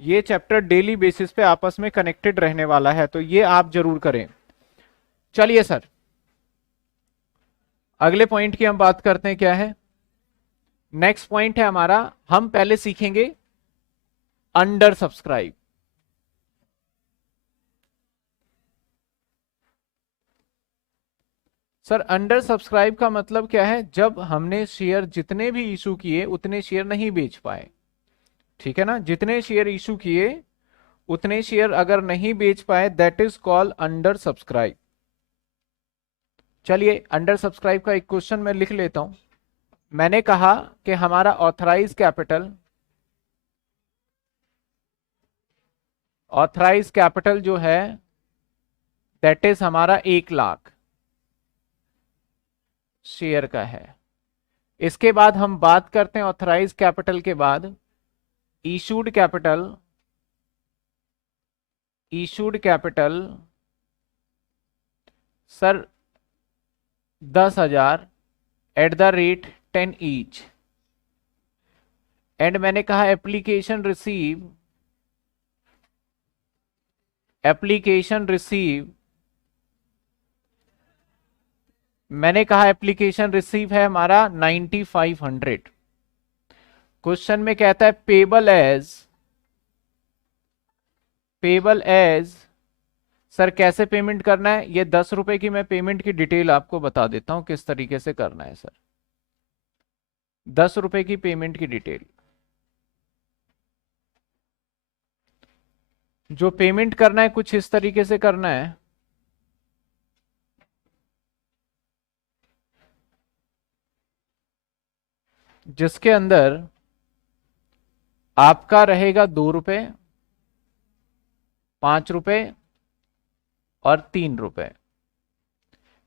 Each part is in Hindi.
ये चैप्टर डेली बेसिस पे आपस में कनेक्टेड रहने वाला है, तो ये आप जरूर करें। चलिए सर, अगले पॉइंट की हम बात करते हैं, क्या है नेक्स्ट पॉइंट है हमारा। हम पहले सीखेंगे under subscribe. Sir under subscribe का मतलब क्या है? जब हमने शेयर जितने भी इशू किए उतने शेयर नहीं बेच पाए, ठीक है ना, जितने शेयर इशू किए उतने शेयर अगर नहीं बेच पाए, that is called under subscribe. चलिए अंडर सब्सक्राइब का एक क्वेश्चन मैं लिख लेता हूं। मैंने कहा कि हमारा ऑथराइज कैपिटल जो है दैट इज हमारा 1 लाख शेयर का है। इसके बाद हम बात करते हैं ऑथराइज कैपिटल के बाद issued capital. Issued capital sir 10,000 at the rate 10 each. And मैंने कहा एप्लीकेशन रिसीव मैंने कहा एप्लीकेशन रिसीव है हमारा 9500। क्वेश्चन में कहता है पेबल एज। सर कैसे पेमेंट करना है? ये 10 रुपए की मैं पेमेंट की डिटेल आपको बता देता हूं किस तरीके से करना है सर। 10 रुपए की पेमेंट की डिटेल, जो पेमेंट करना है कुछ इस तरीके से करना है। जिसके अंदर आपका रहेगा 2 रुपए, 5 रुपए और 3 रुपए।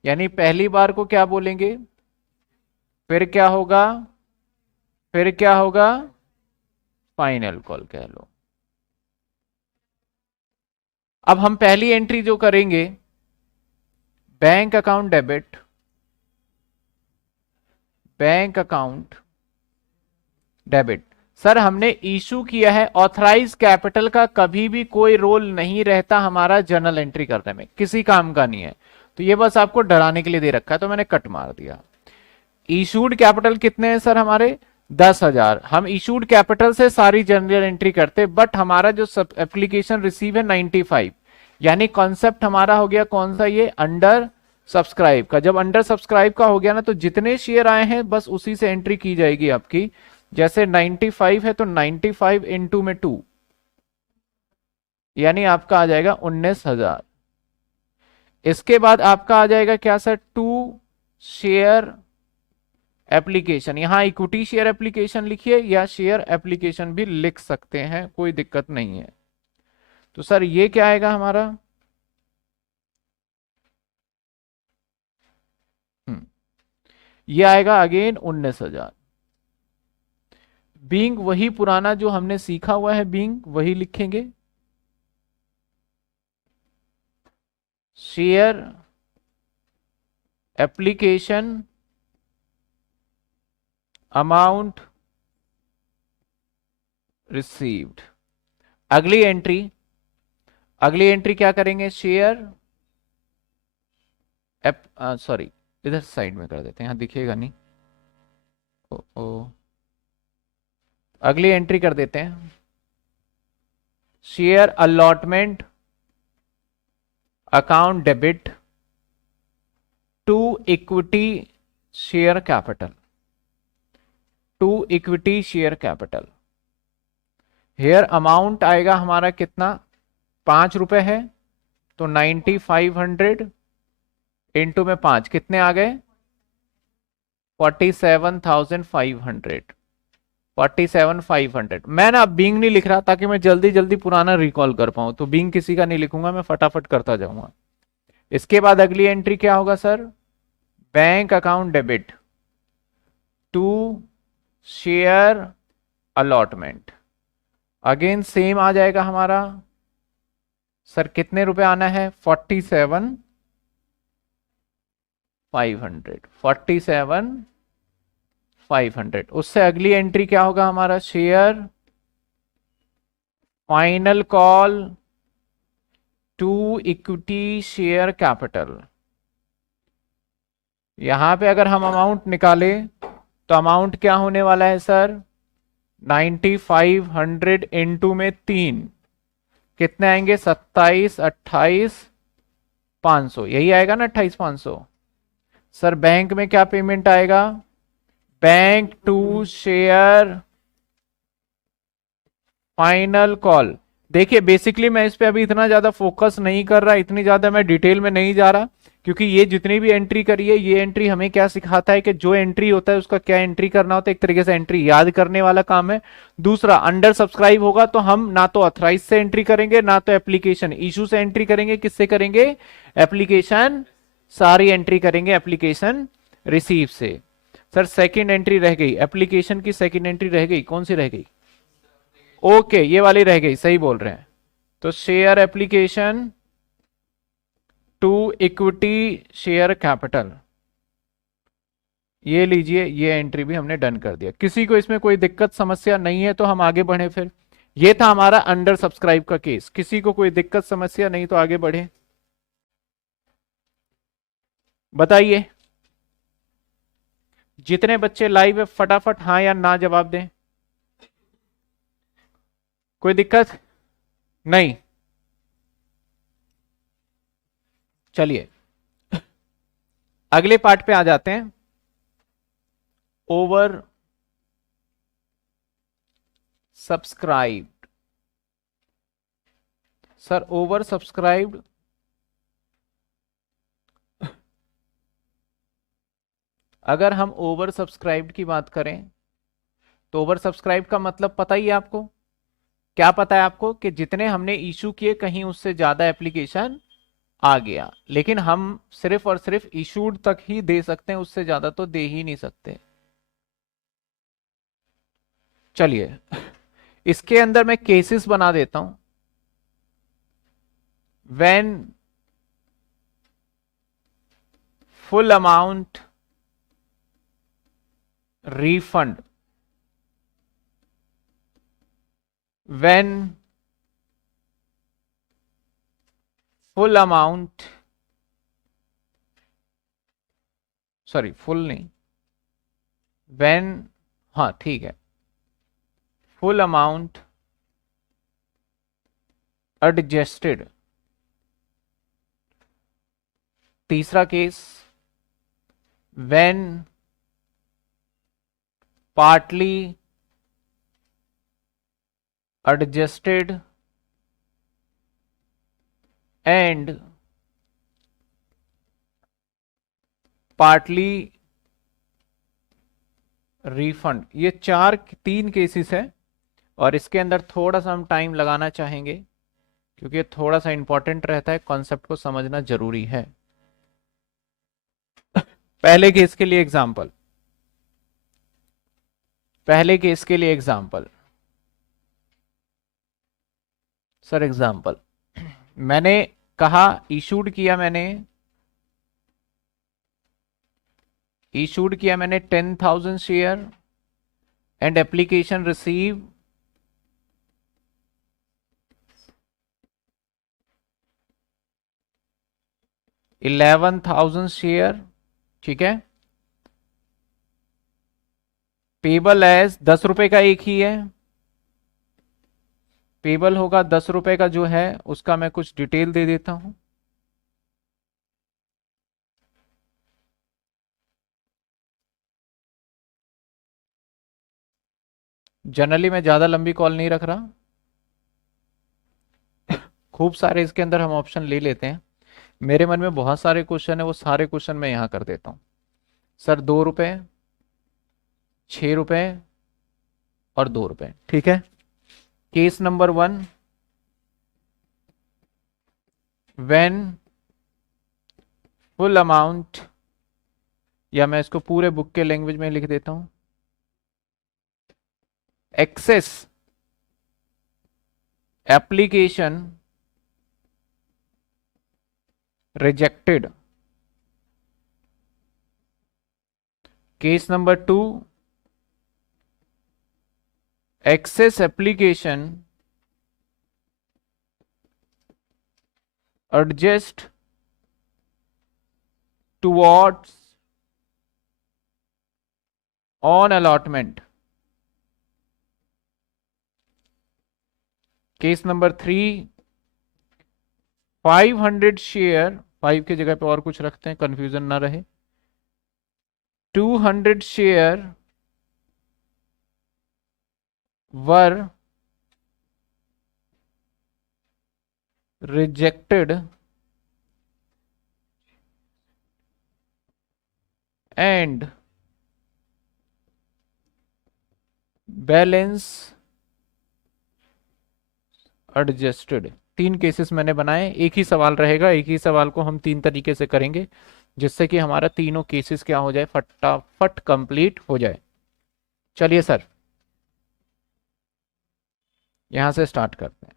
यानी पहली बार को क्या बोलेंगे, फिर क्या होगा, फिर क्या होगा, फाइनल कॉल कह लो। अब हम पहली एंट्री जो करेंगे, bank account debit, bank account debit. Sir हमने इशू किया है, ऑथराइज कैपिटल का कभी भी कोई रोल नहीं रहता हमारा जर्नल एंट्री करने में, किसी काम का नहीं है। तो ये बस आपको डराने के लिए दे रखा है, तो मैंने कट मार दिया। इशूड कैपिटल कितने हैं सर हमारे? 10,000। हम इशूड कैपिटल से सारी जर्नल एंट्री करते, बट हमारा जो सब एप्लीकेशन रिसीव है 95। यानी कॉन्सेप्ट हमारा हो गया कौन सा, ये अंडर सब्सक्राइब का। जब अंडर सब्सक्राइब का हो गया ना, तो जितने शेयर आए हैं बस उसी से एंट्री की जाएगी आपकी। जैसे 95 है तो 95 इंटू में 2, यानी आपका आ जाएगा 19,000। इसके बाद आपका आ जाएगा क्या सर, 2 शेयर एप्लीकेशन। यहां इक्विटी शेयर एप्लीकेशन लिखिए या शेयर एप्लीकेशन भी लिख सकते हैं, कोई दिक्कत नहीं है। तो सर ये क्या आएगा हमारा, ये आएगा अगेन 19,000। बीइंग वही पुराना जो हमने सीखा हुआ है, बीइंग वही लिखेंगे। Share application amount received. अगली एंट्री क्या करेंगे, शेयर सॉरी, इधर साइड में कर देते हैं, यहां दिखेगा नहीं। ओ, अगली एंट्री कर देते हैं, share allotment account debit to equity share capital. To equity share capital. Here amount आएगा हमारा कितना, 5 रुपए है, तो 9500 इंटू में 5 कितने आ गए, 47,500। 47,500। मैं ना बींग नहीं लिख रहा ताकि मैं जल्दी जल्दी पुराना रिकॉल कर पाऊं, तो बींग किसी का नहीं लिखूंगा, मैं फटाफट करता जाऊंगा। इसके बाद अगली एंट्री क्या होगा sir, bank account debit to share allotment. Again same आ जाएगा हमारा। सर कितने रुपए आना है, 47,500। 47,500। उससे अगली एंट्री क्या होगा हमारा, share final call to equity share capital. यहां पे अगर हम अमाउंट निकाले तो अमाउंट क्या होने वाला है सर? 9500 इंटू में 3 कितने आएंगे? 27, 28, 500, यही आएगा ना 28,500। सर बैंक में क्या पेमेंट आएगा? Bank to share final call. देखिए बेसिकली मैं इस पे अभी इतना ज्यादा फोकस नहीं कर रहा, इतनी ज्यादा मैं डिटेल में नहीं जा रहा, क्योंकि ये जितनी भी एंट्री करी है, ये एंट्री हमें क्या सिखाता है कि जो एंट्री होता है उसका क्या एंट्री करना होता है। एक तरीके से एंट्री याद करने वाला काम है। दूसरा, अंडर सब्सक्राइब होगा तो हम ना तो ऑथराइज से एंट्री करेंगे ना तो एप्लीकेशन इशू से एंट्री करेंगे। किससे करेंगे? एप्लीकेशन, सारी एंट्री करेंगे एप्लीकेशन रिसीव से। सर सेकेंड एंट्री रह गई, एप्लीकेशन की सेकेंड एंट्री रह गई, कौन सी रह गई? ओके, ये वाली रह गई, सही बोल रहे हैं। तो share application to equity share capital, ये लीजिए, ये एंट्री भी हमने डन कर दिया। किसी को इसमें कोई दिक्कत समस्या नहीं है तो हम आगे बढ़े। फिर ये था हमारा अंडर सब्सक्राइब का केस। किसी को कोई दिक्कत समस्या नहीं तो आगे बढ़े, बताइए। जितने बच्चे लाइव है फटाफट हाँ या ना जवाब दें। कोई दिक्कत नहीं? चलिए अगले पार्ट पे आ जाते हैं। Over subscribed. Sir over subscribed अगर हम ओवर सब्सक्राइब्ड की बात करें तो ओवर सब्सक्राइब का मतलब पता ही है आपको। क्या पता है आपको? कि जितने हमने इशू किए कहीं उससे ज्यादा एप्लीकेशन आ गया, लेकिन हम सिर्फ और सिर्फ इशूड तक ही दे सकते हैं, उससे ज्यादा तो दे ही नहीं सकते। चलिए इसके अंदर मैं केसेस बना देता हूं। When full amount refund, when full amount, sorry full नहीं, when, हाँ ठीक है, full amount adjusted। तीसरा case, when partly adjusted and partly refund। ये तीन केसेस है और इसके अंदर थोड़ा सा हम टाइम लगाना चाहेंगे क्योंकि ये थोड़ा सा इंपॉर्टेंट रहता है, कॉन्सेप्ट को समझना जरूरी है। पहले केस के लिए एग्जांपल, पहले केस के लिए एग्जांपल। सर एग्जांपल मैंने कहा इशूड किया, मैंने 10,000 share and application receive 11,000 share, ठीक है। पेबल एज 10 रुपए का एक ही है, पेबल होगा 10 रुपए का जो है उसका मैं कुछ डिटेल दे देता हूं। जनरली मैं ज्यादा लंबी कॉल नहीं रख रहा, खूब सारे इसके अंदर हम ऑप्शन ले लेते हैं। मेरे मन में बहुत सारे क्वेश्चन है, वो सारे क्वेश्चन मैं यहां कर देता हूं। सर 2 रुपए, 6 रुपए और 2 रुपए, ठीक है। Case number 1, when full amount, या मैं इसको पूरे बुक के लैंग्वेज में लिख देता हूं, excess application rejected. Case number 2, excess application adjust towards on allotment. Case number 3, 500 share, 5 की जगह पे और कुछ रखते हैं, कंफ्यूजन ना रहे, 200 share were rejected and balance adjusted. 3 cases मैंने बनाए, एक ही सवाल रहेगा, एक ही सवाल को हम 3 तरीके से करेंगे जिससे कि हमारा तीनों केसेस क्या हो जाए, फटाफट कंप्लीट हो जाए. चलिए सर यहां से स्टार्ट करते हैं.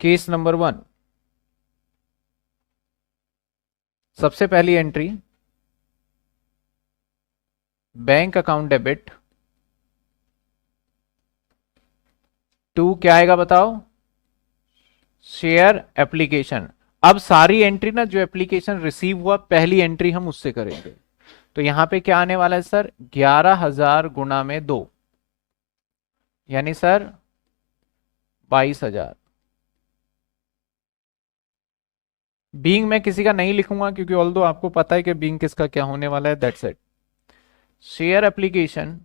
केस नंबर 1, सबसे पहली entry, bank account debit to क्या आएगा बताओ, शेयर एप्लीकेशन. अब सारी एंट्री ना जो एप्लीकेशन रिसीव हुआ पहली एंट्री हम उससे करेंगे. तो यहां पे क्या आने वाला है सर, 11,000 गुना में 2, यानी सर 22,000. बीइंग मैं किसी का नहीं लिखूंगा क्योंकि ऑल दो आपको पता है कि बीइंग किसका क्या होने वाला है. That's it. Share application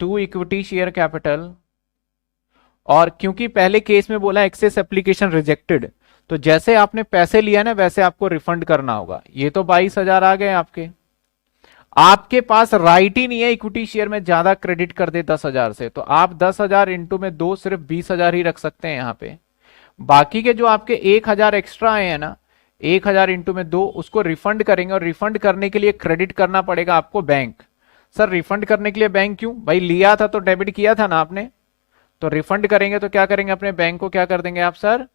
to equity share capital. और क्योंकि पहले केस में बोला एक्सेस एप्लीकेशन रिजेक्टेड, तो जैसे आपने पैसे लिया ना वैसे आपको रिफंड करना होगा. ये तो 22,000 आ गए आपके. आपके पास राइट ही नहीं है इक्विटी शेयर में ज्यादा क्रेडिट कर दे 10,000 से, तो आप 10,000 इंटू में 2 सिर्फ 20,000 ही रख सकते हैं यहां पे. बाकी के जो आपके 1,000 एक्स्ट्रा आए हैं ना, 1,000 इंटू में 2 उसको रिफंड करेंगे. और रिफंड करने के लिए क्रेडिट करना पड़ेगा आपको बैंक. सर रिफंड करने के लिए बैंक क्यों भाई, लिया था तो डेबिट किया था ना आपने, तो रिफंड करेंगे तो क्या करेंगे, अपने बैंक को क्या कर देंगे आप सर,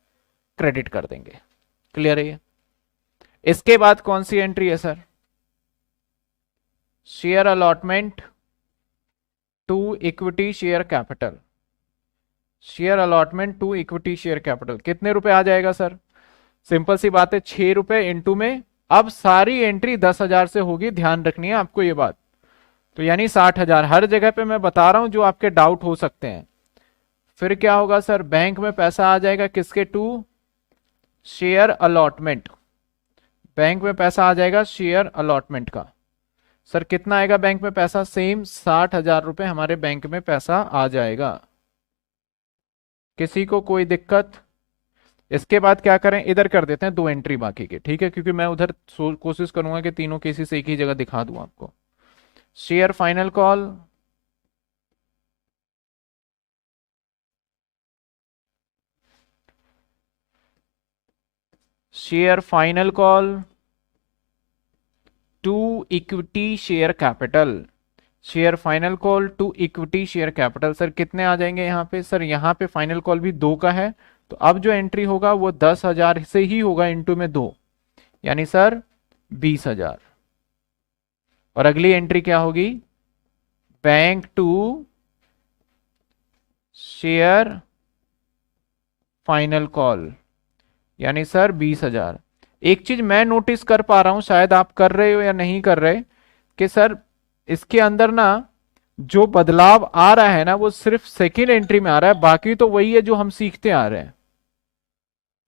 क्रेडिट कर देंगे. क्लियर है ये. इसके बाद कौन सी एंट्री है sir, share allotment to equity share capital. Share allotment to equity share capital कितने रुपए आ जाएगा सर, सिंपल सी बात है 6 रुपए इंटू में. अब सारी एंट्री 10,000 से होगी, ध्यान रखनी है आपको ये बात. तो यानी 60,000. हर जगह पे मैं बता रहा हूं जो आपके डाउट हो सकते हैं. फिर क्या होगा सर, बैंक में पैसा आ जाएगा किसके, टू शेयर अलॉटमेंट. बैंक में पैसा आ जाएगा शेयर अलॉटमेंट का. सर कितना आएगा बैंक में पैसा, सेम 60,000 रुपए हमारे बैंक में पैसा आ जाएगा. किसी को कोई दिक्कत. इसके बाद क्या करें, इधर कर देते हैं 2 एंट्री बाकी के, ठीक है, क्योंकि मैं उधर कोशिश करूंगा कि तीनों केसेस एक ही जगह दिखा दूं आपको. Share final call, share final call to equity share capital. Share final call to equity share capital. Sir कितने आ जाएंगे यहाँ पे, सर यहाँ पे फाइनल कॉल भी 2 का है, तो अब जो एंट्री होगा वो 10,000 से ही होगा इंटू में 2, यानी सर 20,000. और अगली एंट्री क्या होगी, bank to share final call, यानी सर 20,000. एक चीज मैं नोटिस कर पा रहा हूं, शायद आप कर रहे हो या नहीं कर रहे, कि सर इसके अंदर ना जो बदलाव आ रहा है ना वो सिर्फ सेकेंड एंट्री में आ रहा है, बाकी तो वही है जो हम सीखते आ रहे हैं.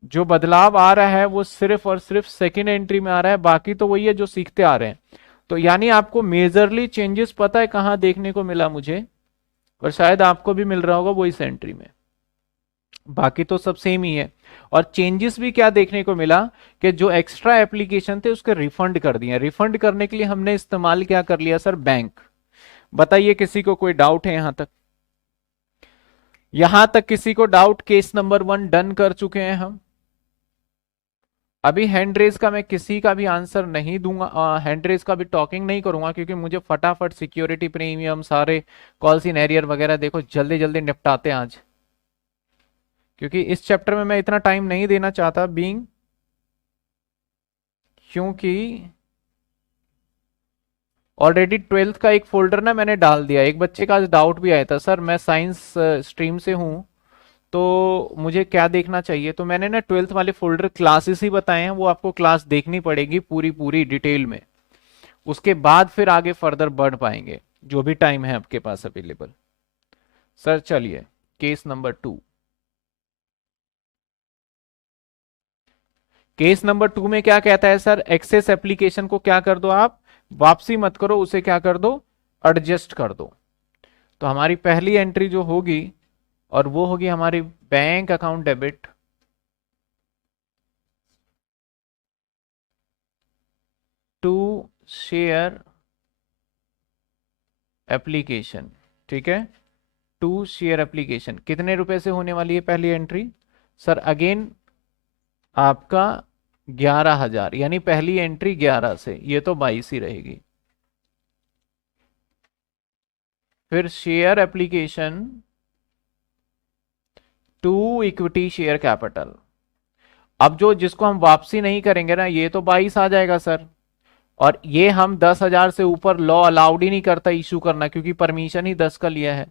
जो बदलाव आ रहा है वो सिर्फ और सिर्फ सेकेंड एंट्री में आ रहा है, बाकी तो वही है जो सीखते आ रहे हैं. तो यानी आपको मेजरली चेंजेस पता है कहां देखने को मिला मुझे, और शायद आपको भी मिल रहा होगा वो इस एंट्री में. बाकी तो सब सेम ही है. और चेंजेस भी क्या देखने को मिला कि जो एक्स्ट्रा एप्लीकेशन थे उसके रिफंड कर दिए. रिफंड करने के लिए हमने इस्तेमाल क्या कर लिया सर, बैंक. बताइए किसी को कोई डाउट है यहां तक, यहां तक किसी को डाउट. केस नंबर 1 डन कर चुके हैं हम. अभी हैंड रेज का मैं किसी का भी आंसर नहीं दूंगा, हैंड रेज का भी टॉकिंग नहीं करूंगा, क्योंकि मुझे फटाफट सिक्योरिटी प्रीमियम सारे कॉल्स इन एरियर वगैरह देखो जल्दी जल्दी निपटाते हैं आज, क्योंकि इस चैप्टर में मैं इतना टाइम नहीं देना चाहता, बीइंग क्योंकि ऑलरेडी 12th का एक फोल्डर ना मैंने डाल दिया. एक बच्चे का आज डाउट भी आया था, सर मैं साइंस स्ट्रीम से हूं तो मुझे क्या देखना चाहिए, तो मैंने ना 12th वाले फोल्डर क्लासेस ही बताए हैं, वो आपको क्लास देखनी पड़ेगी पूरी पूरी डिटेल में, उसके बाद फिर आगे फर्दर बढ़ पाएंगे जो भी टाइम है आपके पास अवेलेबल। सर चलिए केस नंबर 2। केस नंबर 2 में क्या कहता है सर, एक्सेस एप्लीकेशन को क्या कर दो आप, वापसी मत करो, उसे क्या कर दो, एडजस्ट कर दो। तो हमारी पहली एंट्री जो होगी और वो होगी हमारी bank account debit to share application, ठीक है, टू शेयर एप्लीकेशन कितने रुपए से होने वाली है पहली एंट्री, सर अगेन आपका 11,000, यानी पहली एंट्री 11 से, ये तो 22 ही रहेगी। फिर share application to equity share capital, अब जो जिसको हम वापसी नहीं करेंगे ना, ये तो 22 आ जाएगा सर, और ये हम 10,000 से ऊपर लॉ अलाउड ही नहीं करता इशू करना, क्योंकि परमिशन ही 10 का लिया है।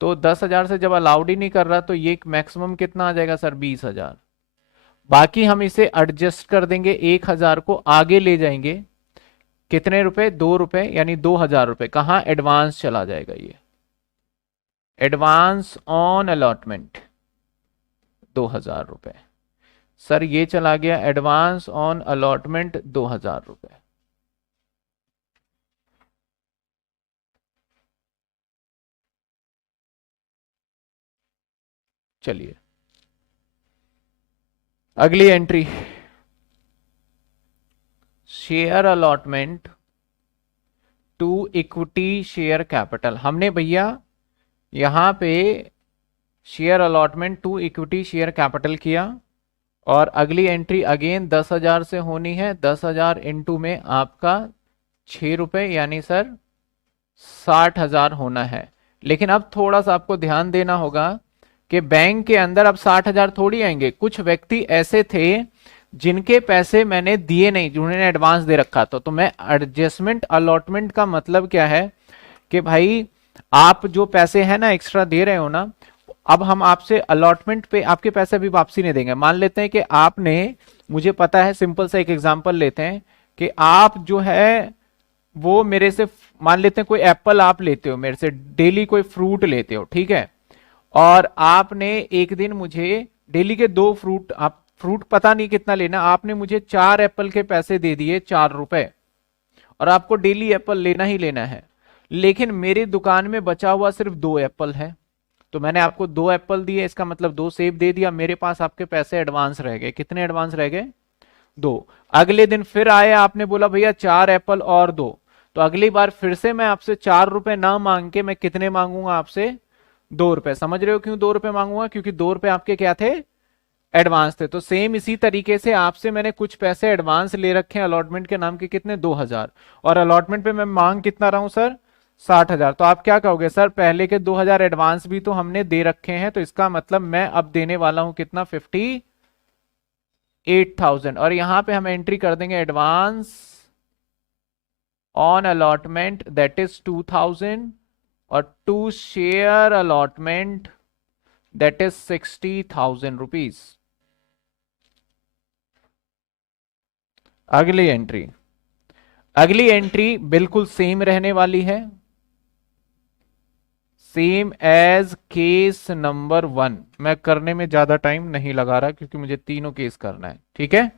तो 10,000 से जब अलाउड ही नहीं कर रहा, तो ये मैक्सिमम कितना आ जाएगा सर, 20,000। बाकी हम इसे एडजस्ट कर देंगे, 1,000 को आगे ले जाएंगे, कितने रुपए, 2 रुपए, यानी 2,000 रुपए कहाँ एडवांस चला जाएगा, ये एडवांस ऑन अलॉटमेंट 2,000 रुपए। सर ये चला गया एडवांस ऑन अलॉटमेंट 2,000 रुपए। चलिए अगली entry, share allotment to equity share capital. हमने भैया यहां पे share allotment to equity share capital किया, और अगली एंट्री अगेन 10,000 से होनी है, 10,000 इंटू में आपका 6 रुपए, यानी सर 60,000 होना है। लेकिन अब थोड़ा सा आपको ध्यान देना होगा कि बैंक के अंदर अब 60,000 थोड़ी आएंगे, कुछ व्यक्ति ऐसे थे जिनके पैसे मैंने दिए नहीं, जिन्होंने एडवांस दे रखा था। तो मैं एडजस्टमेंट अलॉटमेंट का मतलब क्या है कि भाई आप जो पैसे हैं ना एक्स्ट्रा दे रहे हो ना, अब हम आपसे अलॉटमेंट पे आपके पैसे अभी वापसी नहीं देंगे। मान लेते हैं कि आपने, मुझे पता है, सिंपल सा एक एग्जांपल लेते हैं कि आप जो है वो मेरे से, मान लेते हैं कोई एप्पल आप लेते हो मेरे से, डेली कोई फ्रूट लेते हो, ठीक है, और आपने एक दिन मुझे डेली के 2 फ्रूट, आप फ्रूट पता नहीं कितना लेना, आपने मुझे 4 एप्पल के पैसे दे दिए 4 रुपए, और आपको डेली एप्पल लेना ही लेना है। लेकिन मेरी दुकान में बचा हुआ सिर्फ 2 एप्पल है, तो मैंने आपको 2 एप्पल दिए, इसका मतलब 2 सेब दे दिया, मेरे पास आपके पैसे एडवांस रह गए। कितने एडवांस रह गए, 2। अगले दिन फिर आए, आपने बोला भैया 4 एप्पल और 2, तो अगली बार फिर से मैं आपसे 4 रुपए ना मांग के मैं कितने मांगूंगा आपसे, 2 रुपए। समझ रहे हो क्यों 2 रुपए मांगूंगा, क्योंकि 2 रुपए आपके क्या थे, एडवांस थे। तो सेम इसी तरीके से आपसे मैंने कुछ पैसे एडवांस ले रखे हैं अलॉटमेंट के नाम के, कितने, 2,000, और अलॉटमेंट पे मैं मांग कितना रहा हूं सर, 60,000। तो आप क्या कहोगे, सर पहले के 2,000 एडवांस भी तो हमने दे रखे हैं, तो इसका मतलब मैं अब देने वाला हूं कितना, 58,000। और यहां पे हम एंट्री कर देंगे advance on allotment that is 2,000, और to share allotment that is 60,000 rupees. अगली एंट्री, अगली एंट्री बिल्कुल सेम रहने वाली है, सेम एज केस नंबर 1। मैं करने में ज्यादा टाइम नहीं लगा रहा क्योंकि मुझे तीनों केस करना है, ठीक है।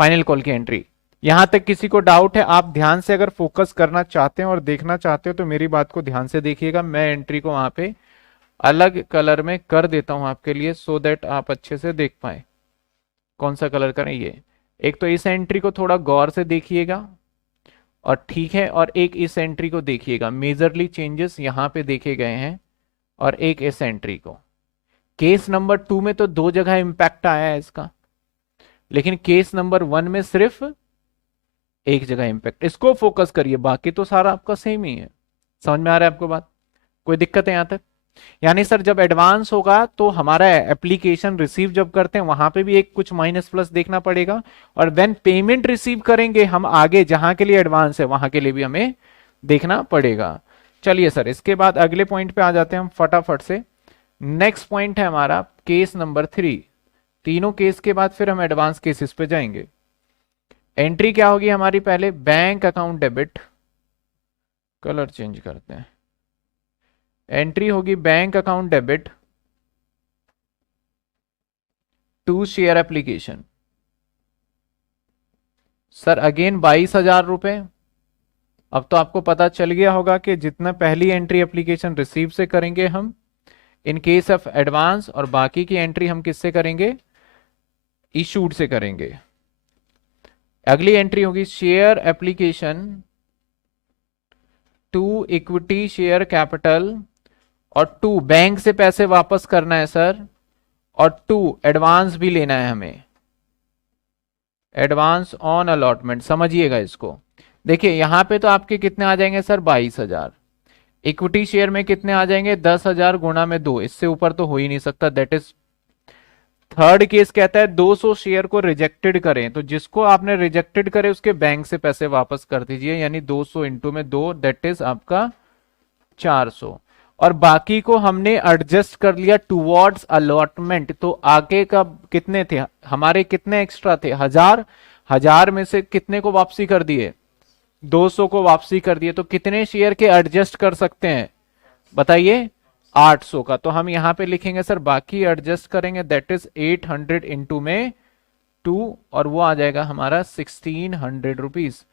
फाइनल कॉल की एंट्री, यहां तक किसी को डाउट है, आप ध्यान से अगर फोकस करना चाहते हैं और देखना चाहते हो तो मेरी बात को ध्यान से देखिएगा। मैं एंट्री को वहां पे अलग कलर में कर देता हूं आपके लिए, सो दैट आप अच्छे से देख पाए। कौन सा कलर करें, ये एक तो इस एंट्री को थोड़ा गौर से देखिएगा, और ठीक है, और एक इस एंट्री को देखिएगा, मेजरली चेंजेस यहां पे देखे गए हैं, और एक इस एंट्री को। केस नंबर 2 में तो 2 जगह इंपैक्ट आया है इसका, लेकिन केस नंबर 1 में सिर्फ एक जगह इंपैक्ट। इसको फोकस करिए, बाकी तो सारा आपका सेम ही है। समझ में आ रहा है आपको बात, कोई दिक्कत है यहां तक। यानी सर जब एडवांस होगा तो हमारा एप्लीकेशन रिसीव जब करते हैं वहां पे भी एक कुछ माइनस प्लस देखना पड़ेगा, और व्हेन पेमेंट रिसीव करेंगे हम आगे जहां के लिए एडवांस है वहां के लिए भी हमें देखना पड़ेगा। चलिए सर, इसके बाद अगले पॉइंट पे आ जाते हैं हम फटाफट से। नेक्स्ट पॉइंट है हमारा केस नंबर 3। तीनों केस के बाद फिर हम एडवांस केसेस पे जाएंगे। एंट्री क्या होगी हमारी, पहले bank account debit, colour change करते हैं। एंट्री होगी bank account debit to share application. Sir again 22,000 रुपए। अब तो आपको पता चल गया होगा कि जितना पहली एंट्री एप्लीकेशन रिसीव से करेंगे हम इन केस ऑफ एडवांस, और बाकी की एंट्री हम किससे करेंगे, इशूड से करेंगे। अगली एंट्री होगी share application to equity share capital, और टू बैंक से पैसे वापस करना है सर, और टू एडवांस भी लेना है हमें, एडवांस ऑन अलॉटमेंट। समझिएगा इसको। देखिए यहां पे तो आपके कितने आ जाएंगे सर, 22,000। इक्विटी शेयर में कितने आ जाएंगे, 10,000 गुणा में 2, इससे ऊपर तो हो ही नहीं सकता। दैट इज थर्ड केस कहता है 200 शेयर को रिजेक्टेड करें, तो जिसको आपने रिजेक्टेड करे उसके बैंक से पैसे वापस कर दीजिए, यानी 200 इंटू में 2, दैट इज आपका 400। और बाकी को हमने एडजस्ट कर लिया टुवर्ड्स अलॉटमेंट। तो आगे का कितने थे हमारे, कितने एक्स्ट्रा थे, 1000। 1000 में से कितने को वापसी कर दिए, 200 को वापसी कर दिए। तो कितने शेयर के एडजस्ट कर सकते हैं बताइए, 800 का। तो हम यहां पे लिखेंगे सर बाकी एडजस्ट करेंगे, दैट इज 800 इंटू में 2, और वो आ जाएगा हमारा 1600 रुपीज।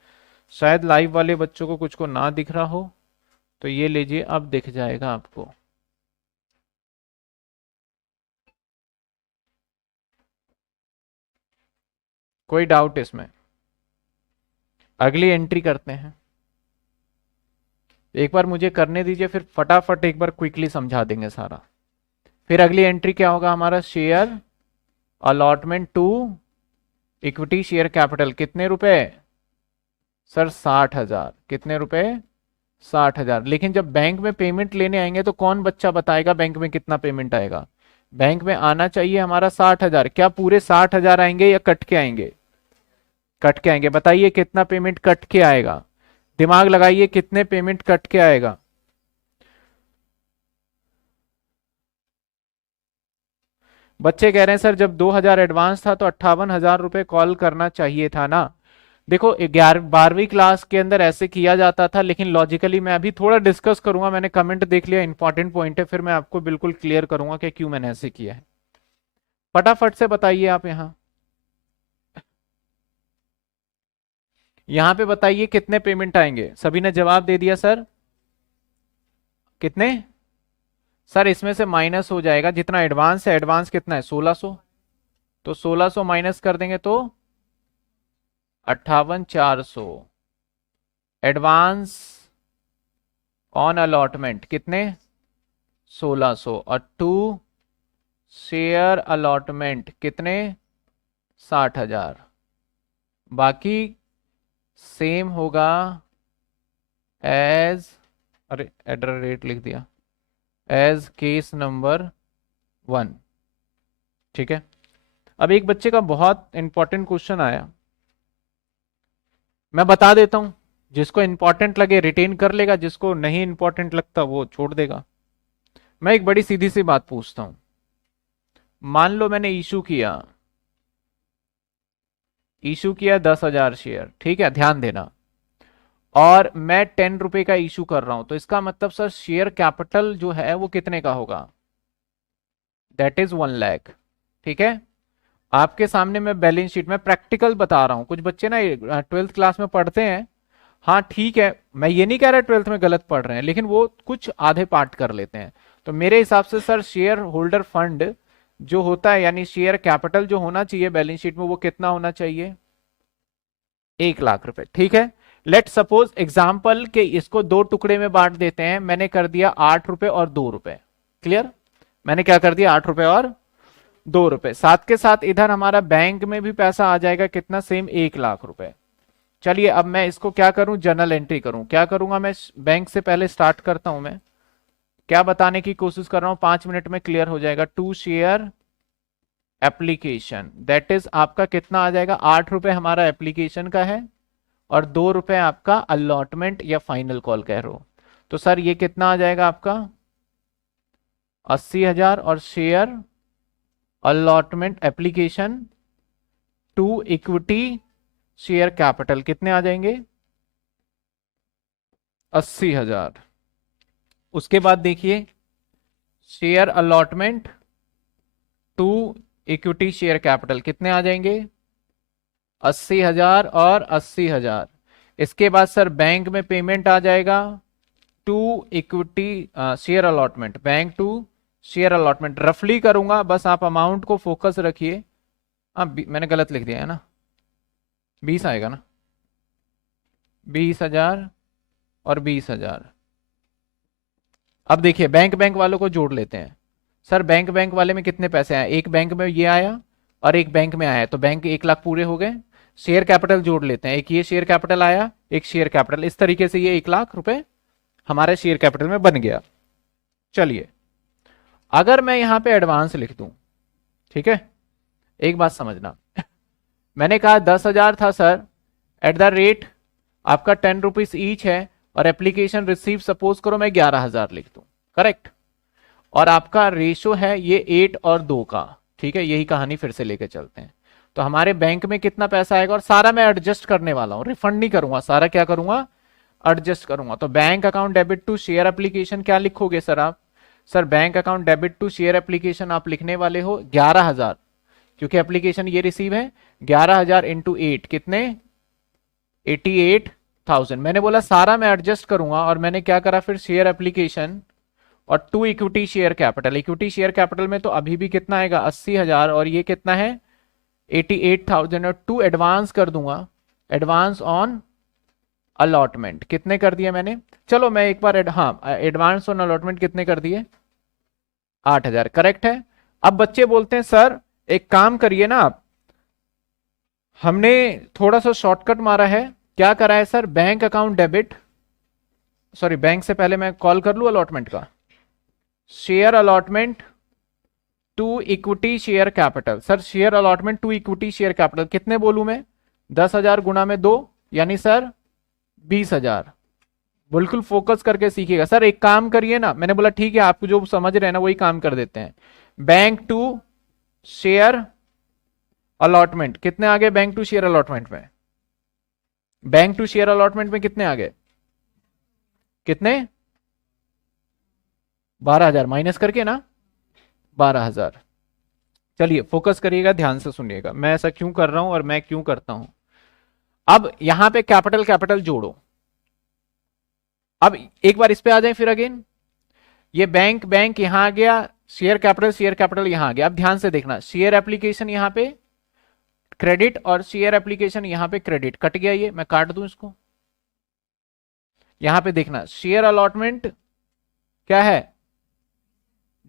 शायद लाइव वाले बच्चों को कुछ को ना दिख रहा हो, तो ये लीजिए अब दिख जाएगा आपको। कोई डाउट इसमें? अगली एंट्री करते हैं। एक बार मुझे करने दीजिए, फिर फटाफट एक बार क्विकली समझा देंगे सारा। फिर अगली एंट्री क्या होगा हमारा, share allotment to equity share capital, कितने रुपए सर, 60,000। कितने रुपए, 60,000। लेकिन जब बैंक में पेमेंट लेने आएंगे तो कौन बच्चा बताएगा बैंक में कितना पेमेंट आएगा। बैंक में आना चाहिए हमारा 60,000। क्या पूरे 60,000 आएंगे या कट के आएंगे, कट के आएंगे। बताइए कितना पेमेंट कट के आएगा, दिमाग लगाइए कितने पेमेंट कट के आएगा। बच्चे कह रहे हैं सर जब 2,000 एडवांस था तो 58,000 रुपए कॉल करना चाहिए था ना। देखो 12वीं क्लास के अंदर ऐसे किया जाता था, लेकिन लॉजिकली मैं अभी थोड़ा डिस्कस करूंगा। मैंने कमेंट देख लिया, इंपॉर्टेंट पॉइंट है, फिर मैं आपको बिल्कुल क्लियर करूंगा कि क्यों मैंने ऐसे किया है। फटाफट से बताइए आप यहां पे बताइए कितने पेमेंट आएंगे। सभी ने जवाब दे दिया सर, कितने सर, इसमें से माइनस हो जाएगा जितना एडवांस है। एडवांस कितना है, 1600। तो 1600 माइनस कर देंगे तो 58,400। एडवांस ऑन अलॉटमेंट कितने, 1600, और टू शेयर अलॉटमेंट कितने, 60,000। बाकी सेम होगा एज, अरे एडर रेट लिख दिया, एज केस नंबर 1। ठीक है। अब एक बच्चे का बहुत इंपॉर्टेंट क्वेश्चन आया, मैं बता देता हूं। जिसको इंपॉर्टेंट लगे रिटेन कर लेगा, जिसको नहीं इंपॉर्टेंट लगता वो छोड़ देगा। मैं एक बड़ी सीधी सी बात पूछता हूं। मान लो मैंने इशू किया 10,000 शेयर, ठीक है, ध्यान देना, और मैं 10 रुपए का इशू कर रहा हूं। तो इसका मतलब सर शेयर कैपिटल जो है वो कितने का होगा, दैट इज 1 लाख। ठीक है। आपके सामने मैं बैलेंस शीट में प्रैक्टिकल बता रहा हूं। कुछ बच्चे ना 12th क्लास में पढ़ते हैं, हाँ ठीक है, मैं ये नहीं कह रहा 12th में गलत पढ़ रहे हैं, लेकिन वो कुछ आधे पार्ट कर लेते हैं। तो मेरे हिसाब से सर शेयर होल्डर फंड जो होता है, यानी शेयर कैपिटल जो होना चाहिए बैलेंस शीट में, वो कितना होना चाहिए, 1 लाख रुपए। ठीक है। लेट सपोज एग्जाम्पल के इसको 2 टुकड़े में बांट देते हैं। मैंने कर दिया 8 रुपए और 2 रुपए। क्लियर, मैंने क्या कर दिया, 8 रुपए और 2 रुपए। साथ के साथ इधर हमारा बैंक में भी पैसा आ जाएगा, कितना, सेम 1 लाख रुपए। चलिए अब मैं इसको क्या करूं, जर्नल एंट्री करूं। क्या करूंगा मैं, बैंक से पहले स्टार्ट करता हूं। मैं क्या बताने की कोशिश कर रहा हूं, 5 मिनट में क्लियर हो जाएगा। To share application, that is आपका कितना आ जाएगा, 8 रुपए हमारा एप्लीकेशन का है, और 2 रुपए आपका अलॉटमेंट या फाइनल कॉल कह रहे हो। तो सर ये कितना आ जाएगा आपका, 80,000 और share allotment application to equity share capital कितने आ जाएंगे? 80,000। उसके बाद देखिए share allotment to equity share capital कितने आ जाएंगे? 80,000 और 80,000। इसके बाद सर बैंक में पेमेंट आ जाएगा to equity share allotment, bank to share allotment रफली करूंगा, बस आप अमाउंट को फोकस रखिए। मैंने गलत लिख दिया है ना, 20 आएगा ना, 20,000 और 20,000। अब देखिए बैंक बैंक वालों को जोड़ लेते हैं। सर बैंक बैंक वाले में कितने पैसे आए? एक बैंक में ये आया और एक बैंक में आया, तो बैंक 1 लाख पूरे हो गए। शेयर कैपिटल जोड़ लेते हैं, एक ये शेयर कैपिटल आया, एक शेयर कैपिटल, इस तरीके से ये 1 लाख रुपए हमारे शेयर कैपिटल में बन गया। चलिए अगर मैं यहां पे एडवांस लिख दूं, ठीक है, एक बात समझना मैंने कहा 10,000 था सर, एट द रेट आपका 10 रुपीज ईच है, और एप्लीकेशन रिसीव सपोज करो मैं 11,000 लिख दूं, करेक्ट। और आपका रेशो है ये 8 और 2 का, ठीक है, यही कहानी फिर से लेके चलते हैं। तो हमारे बैंक में कितना पैसा आएगा, और सारा मैं एडजस्ट करने वाला हूं, रिफंड नहीं करूंगा, सारा क्या करूंगा, एडजस्ट करूंगा। तो bank account debit to share application क्या लिखोगे सर आप? Sir bank account debit to share application आप लिखने वाले हो 11,000, क्योंकि एप्लीकेशन ये रिसीव है। 11,000 इंटू 8 कितने? 88,000। मैंने बोला सारा मैं एडजस्ट करूंगा, और मैंने क्या करा फिर, शेयर एप्लीकेशन और to equity share capital. Equity share capital में तो अभी भी कितना आएगा, 80,000, और ये कितना है 88,000, और टू एडवांस कर दूंगा, एडवांस ऑन अलॉटमेंट कितने कर दिए मैंने? चलो मैं एक बार एडवांस ऑन अलॉटमेंट कितने कर दिए? 8,000, करेक्ट है। अब बच्चे बोलते हैं सर एक काम करिए ना आप, हमने थोड़ा सा शॉर्टकट मारा है। क्या करा है sir? Bank account debit, sorry bank से पहले मैं कॉल कर लूं अलॉटमेंट का, share allotment to equity share capital. Sir share allotment to equity share capital कितने बोलूं मैं? 10,000 गुना में 2, यानी सर 20,000। बिल्कुल फोकस करके सीखिएगा। सर एक काम करिए ना, मैंने बोला ठीक है, आप जो समझ रहे हैं ना वही काम कर देते हैं। बैंक टू शेयर अलॉटमेंट कितने आ गए? बैंक टू शेयर अलॉटमेंट में, बैंक टू शेयर अलॉटमेंट में कितने आ गए? कितने? 12,000 माइनस करके ना, 12,000। चलिए फोकस करिएगा, ध्यान से सुनिएगा मैं ऐसा क्यों कर रहा हूं और मैं क्यों करता हूं। अब यहां पे कैपिटल कैपिटल जोड़ो। अब एक बार इस पे आ जाए फिर अगेन, ये बैंक बैंक यहां आ गया, शेयर कैपिटल यहां आ गया। अब ध्यान से देखना, शेयर एप्लीकेशन यहां पे क्रेडिट और शेयर एप्लीकेशन यहां पे क्रेडिट, कट गया, ये मैं काट दूं इसको। यहां पे देखना शेयर अलॉटमेंट क्या है,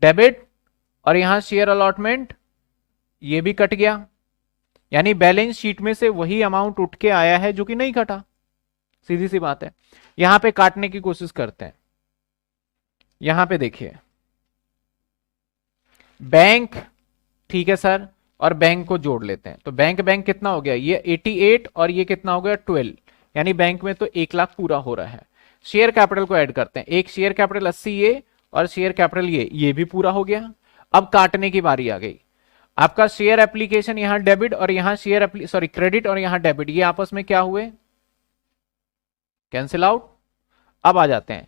डेबिट, और यहां शेयर अलॉटमेंट ये भी कट गया, यानी बैलेंस शीट में से वही अमाउंट उठ के आया है जो कि नहीं कटा, सीधी सी बात है। यहां पे काटने की कोशिश करते हैं। यहां पे देखिए बैंक, ठीक है सर, और बैंक को जोड़ लेते हैं। तो बैंक बैंक कितना हो गया, ये 88 और ये कितना हो गया 12, यानी बैंक में तो 1 लाख पूरा हो रहा है। शेयर कैपिटल को ऐड करते हैं, एक शेयर कैपिटल 80 ये, और शेयर कैपिटल ये भी पूरा हो गया। अब काटने की बारी आ गई। आपका शेयर एप्लीकेशन यहां डेबिट और यहां सॉरी क्रेडिट और यहां डेबिट, ये आपस में क्या हुए, कैंसिल आउट। अब आ जाते हैं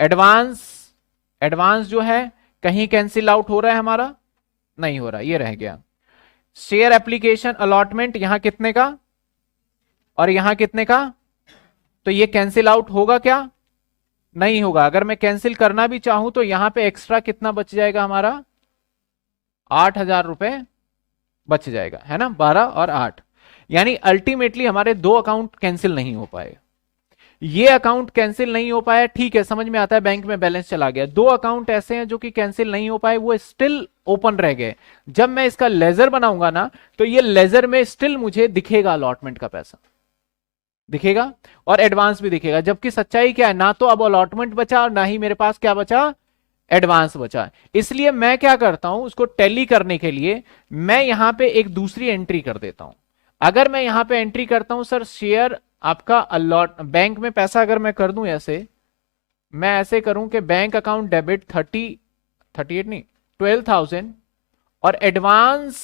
एडवांस, एडवांस जो है कहीं कैंसिल आउट हो रहा है हमारा, नहीं हो रहा, ये रह गया। शेयर एप्लीकेशन अलॉटमेंट यहां कितने का और यहां कितने का, तो ये कैंसिल आउट होगा क्या, नहीं होगा। अगर मैं कैंसिल करना भी चाहूं तो यहां पे एक्स्ट्रा कितना बच जाएगा हमारा, 8,000 रुपए बच जाएगा, है ना, 12 और 8, यानी अल्टीमेटली हमारे 2 अकाउंट कैंसिल नहीं हो पाए। ये अकाउंट कैंसिल नहीं हो पाया, ठीक है, समझ में आता है, बैंक में बैलेंस चला गया। 2 अकाउंट ऐसे हैं जो कि कैंसिल नहीं हो पाए, वो स्टिल ओपन रह गए। जब मैं इसका लेजर बनाऊंगा ना, तो ये लेजर में स्टिल मुझे दिखेगा अलॉटमेंट का पैसा दिखेगा और एडवांस भी दिखेगा। जबकि सच्चाई क्या है, ना तो अब अलॉटमेंट बचा और ना ही मेरे पास क्या बचा, एडवांस बचा। इसलिए मैं क्या करता हूं, उसको टैली करने के लिए मैं यहां पे एक दूसरी एंट्री कर देता हूं। अगर मैं यहां पे एंट्री करता हूं सर, शेयर आपका अलॉट, बैंक में पैसा अगर मैं कर दूं ऐसे, मैं ऐसे करूं कि बैंक अकाउंट डेबिट 38 नहीं, 12,000, और एडवांस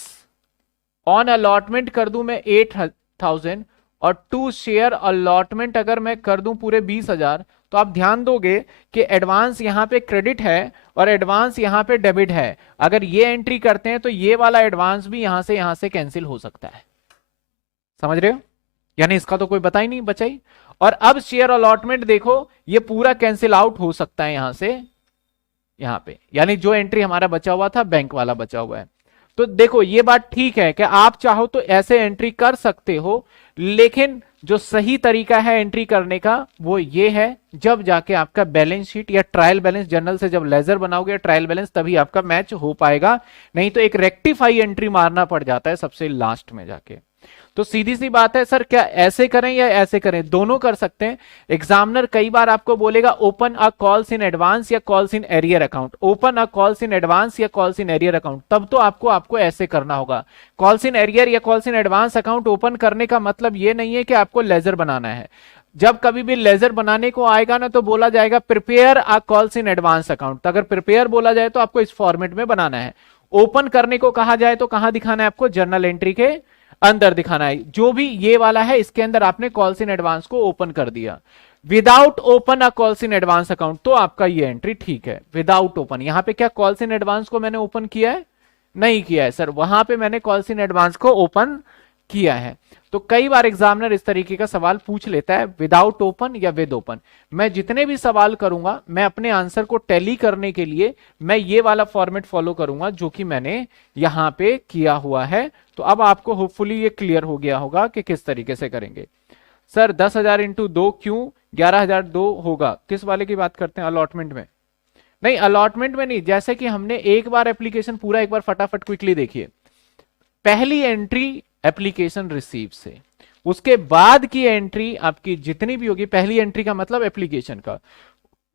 ऑन अलॉटमेंट कर दूं मैं 8,000, और टू शेयर अलॉटमेंट अगर मैं कर दूं पूरे 20,000, तो आप ध्यान दोगे कि एडवांस यहां पे क्रेडिट है और एडवांस यहां पे डेबिट है। अगर ये एंट्री करते हैं तो ये वाला एडवांस भी यहां से कैंसिल हो सकता है। समझ रहे हो? यानी इसका तो कोई बता ही नहीं, बचा ही। और अब शेयर अलॉटमेंट देखो, ये पूरा कैंसिल आउट हो सकता है यहां से यहां पे, यानी जो एंट्री हमारा बचा हुआ था बैंक वाला बचा हुआ है। तो देखो ये बात ठीक है कि आप चाहो तो ऐसे एंट्री कर सकते हो, लेकिन जो सही तरीका है एंट्री करने का वो ये है, जब जाके आपका बैलेंस शीट या ट्रायल बैलेंस जनरल से जब लेजर बनाओगे ट्रायल बैलेंस, तभी आपका मैच हो पाएगा। नहीं तो एक रेक्टिफाई एंट्री मारना पड़ जाता है सबसे लास्ट में जाके। तो सीधी सी बात है सर, क्या ऐसे करें या ऐसे करें? दोनों कर सकते हैं। एग्जामिनर कई बार आपको बोलेगा open a calls in advance या calls in arrear account, open a calls in advance या कॉल्स इन एरियर अकाउंट, तब तो आपको ऐसे करना होगा। कॉल्स इन एरियर या calls in advance account open करने का मतलब ये नहीं है कि आपको लेजर बनाना है। जब कभी भी लेजर बनाने को आएगा ना, तो बोला जाएगा prepare a calls in advance account. तो अगर प्रिपेयर बोला जाए तो आपको इस फॉर्मेट में बनाना है। ओपन करने को कहा जाए तो कहां दिखाना है आपको? जर्नल एंट्री के अंदर दिखाना है। जो भी ये वाला है इसके अंदर आपने कॉल्स इन एडवांस को ओपन कर दिया। Without open a calls in advance account, तो आपका ये एंट्री ठीक है। विदाउट ओपन, यहां पे क्या कॉल्स इन एडवांस को मैंने ओपन किया है? नहीं किया है सर, वहां पे मैंने कॉल्स इन एडवांस को ओपन किया है। तो कई बार एग्जामिनर इस तरीके का सवाल पूछ लेता है, विदाउट ओपन या विद ओपन। मैं जितने भी सवाल करूंगा, मैं अपने आंसर को टैली करने के लिए मैं ये वाला फॉर्मेट फॉलो करूंगा जो कि मैंने यहां पे किया हुआ है। तो अब आपको होपफुली ये क्लियर हो गया होगा कि किस तरीके से करेंगे। सर 10,000 इंटू 2 क्यों 11,000 दो होगा? किस वाले की बात करते हैं? अलॉटमेंट में? नहीं, अलॉटमेंट में नहीं। जैसे कि हमने एक बार एप्लीकेशन पूरा एक बार फटाफट क्विकली देखिए। पहली एंट्री एप्लीकेशन रिसीव से, उसके बाद की एंट्री आपकी जितनी भी होगी, पहली एंट्री का मतलब एप्लीकेशन का,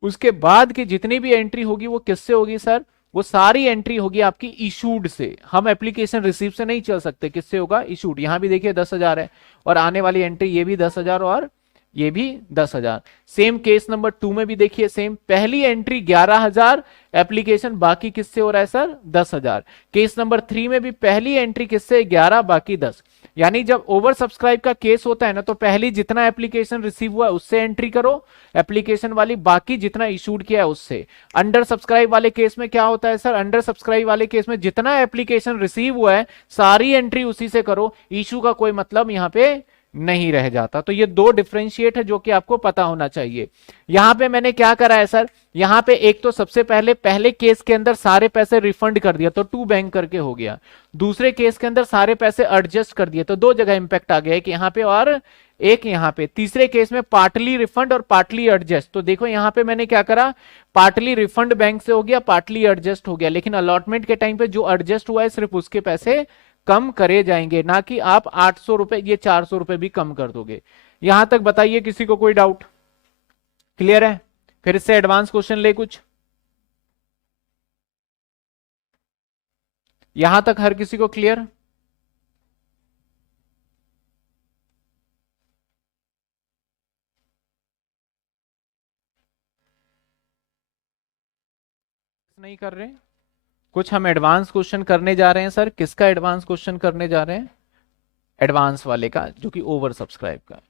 उसके बाद की जितनी भी एंट्री होगी वो किससे होगी सर? वो सारी एंट्री होगी आपकी इशूड से। हम एप्लीकेशन रिसीव से नहीं चल सकते, किससे होगा? इशूड। यहां भी देखिए 10,000 है, और आने वाली एंट्री ये भी 10,000 और ये भी 10,000। सेम केस नंबर 2 में भी देखिए, सेम पहली एंट्री 11,000 एप्लीकेशन, बाकी किससे हो रहा है सर? 10,000। केस नंबर 3 में भी पहली एंट्री किससे? 11, बाकी 10। यानी जब ओवर सब्सक्राइब का केस होता है ना, तो पहली जितना एप्लीकेशन रिसीव हुआ है उससे एंट्री करो एप्लीकेशन वाली, बाकी जितना इशूड किया है उससे। अंडर सब्सक्राइब वाले केस में क्या होता है सर? अंडर सब्सक्राइब वाले केस में जितना एप्लीकेशन रिसीव हुआ है सारी एंट्री उसी से करो, इशू का कोई मतलब यहां पे नहीं रह जाता। तो ये दो डिफरेंशिएट है जो कि आपको पता होना चाहिए। यहां पे मैंने क्या करा है सर? यहां पे एक तो सबसे पहले पहले केस के अंदर सारे पैसे रिफंड कर दिया, तो टू बैंक करके हो गया। दूसरे केस के अंदर सारे पैसे एडजस्ट कर दिए, तो दो जगह इंपैक्ट आ गया, एक यहां पे और एक यहां पे। तीसरे केस में पार्टली रिफंड और पार्टली एडजस्ट, तो देखो यहां पे मैंने क्या करा, पार्टली रिफंड बैंक से हो गया, पार्टली एडजस्ट हो गया। लेकिन अलॉटमेंट के टाइम पे जो एडजस्ट हुआ है सिर्फ उसके पैसे कम करे जाएंगे, ना कि आप 800 रुपए ये 400 रुपए भी कम कर दोगे। यहां तक बताइए किसी को कोई डाउट? क्लियर है? फिर इससे एडवांस क्वेश्चन ले कुछ। यहां तक हर किसी को क्लियर? नहीं कर रहे? कुछ हम एडवांस क्वेश्चन करने जा रहे हैं सर। किसका एडवांस क्वेश्चन करने जा रहे हैं? एडवांस वाले का, जो कि ओवर सब्सक्राइब का।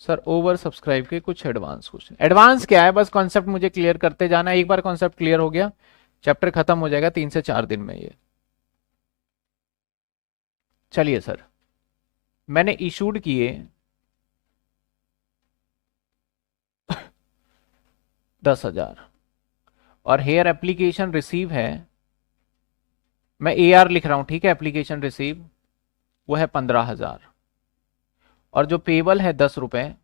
सर ओवर सब्सक्राइब के कुछ एडवांस क्वेश्चन। एडवांस क्या है, बस कॉन्सेप्ट मुझे क्लियर करते जाना। एक बार कॉन्सेप्ट क्लियर हो गया, चैप्टर खत्म हो जाएगा 3 से 4 दिन में ये। चलिए सर, मैंने इशूड किए 10,000, और हेयर एप्लीकेशन रिसीव है, मैं AR लिख रहा हूं, ठीक है? एप्लीकेशन रिसीव वो है 15,000, और जो पेबल है 10 रुपए,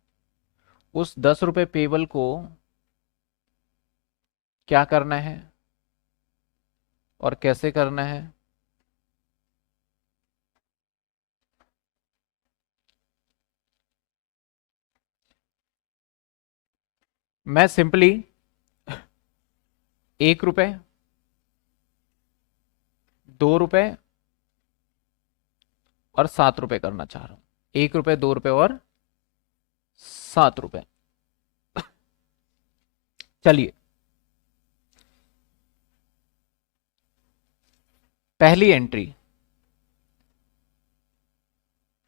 उस 10 रुपए पेबल को क्या करना है और कैसे करना है? मैं सिंपली 1 रुपए, 2 रुपए और 7 रुपए करना चाह रहा हूं। 1 रुपए, 2 रुपए और 7 रुपए। चलिए, पहली एंट्री,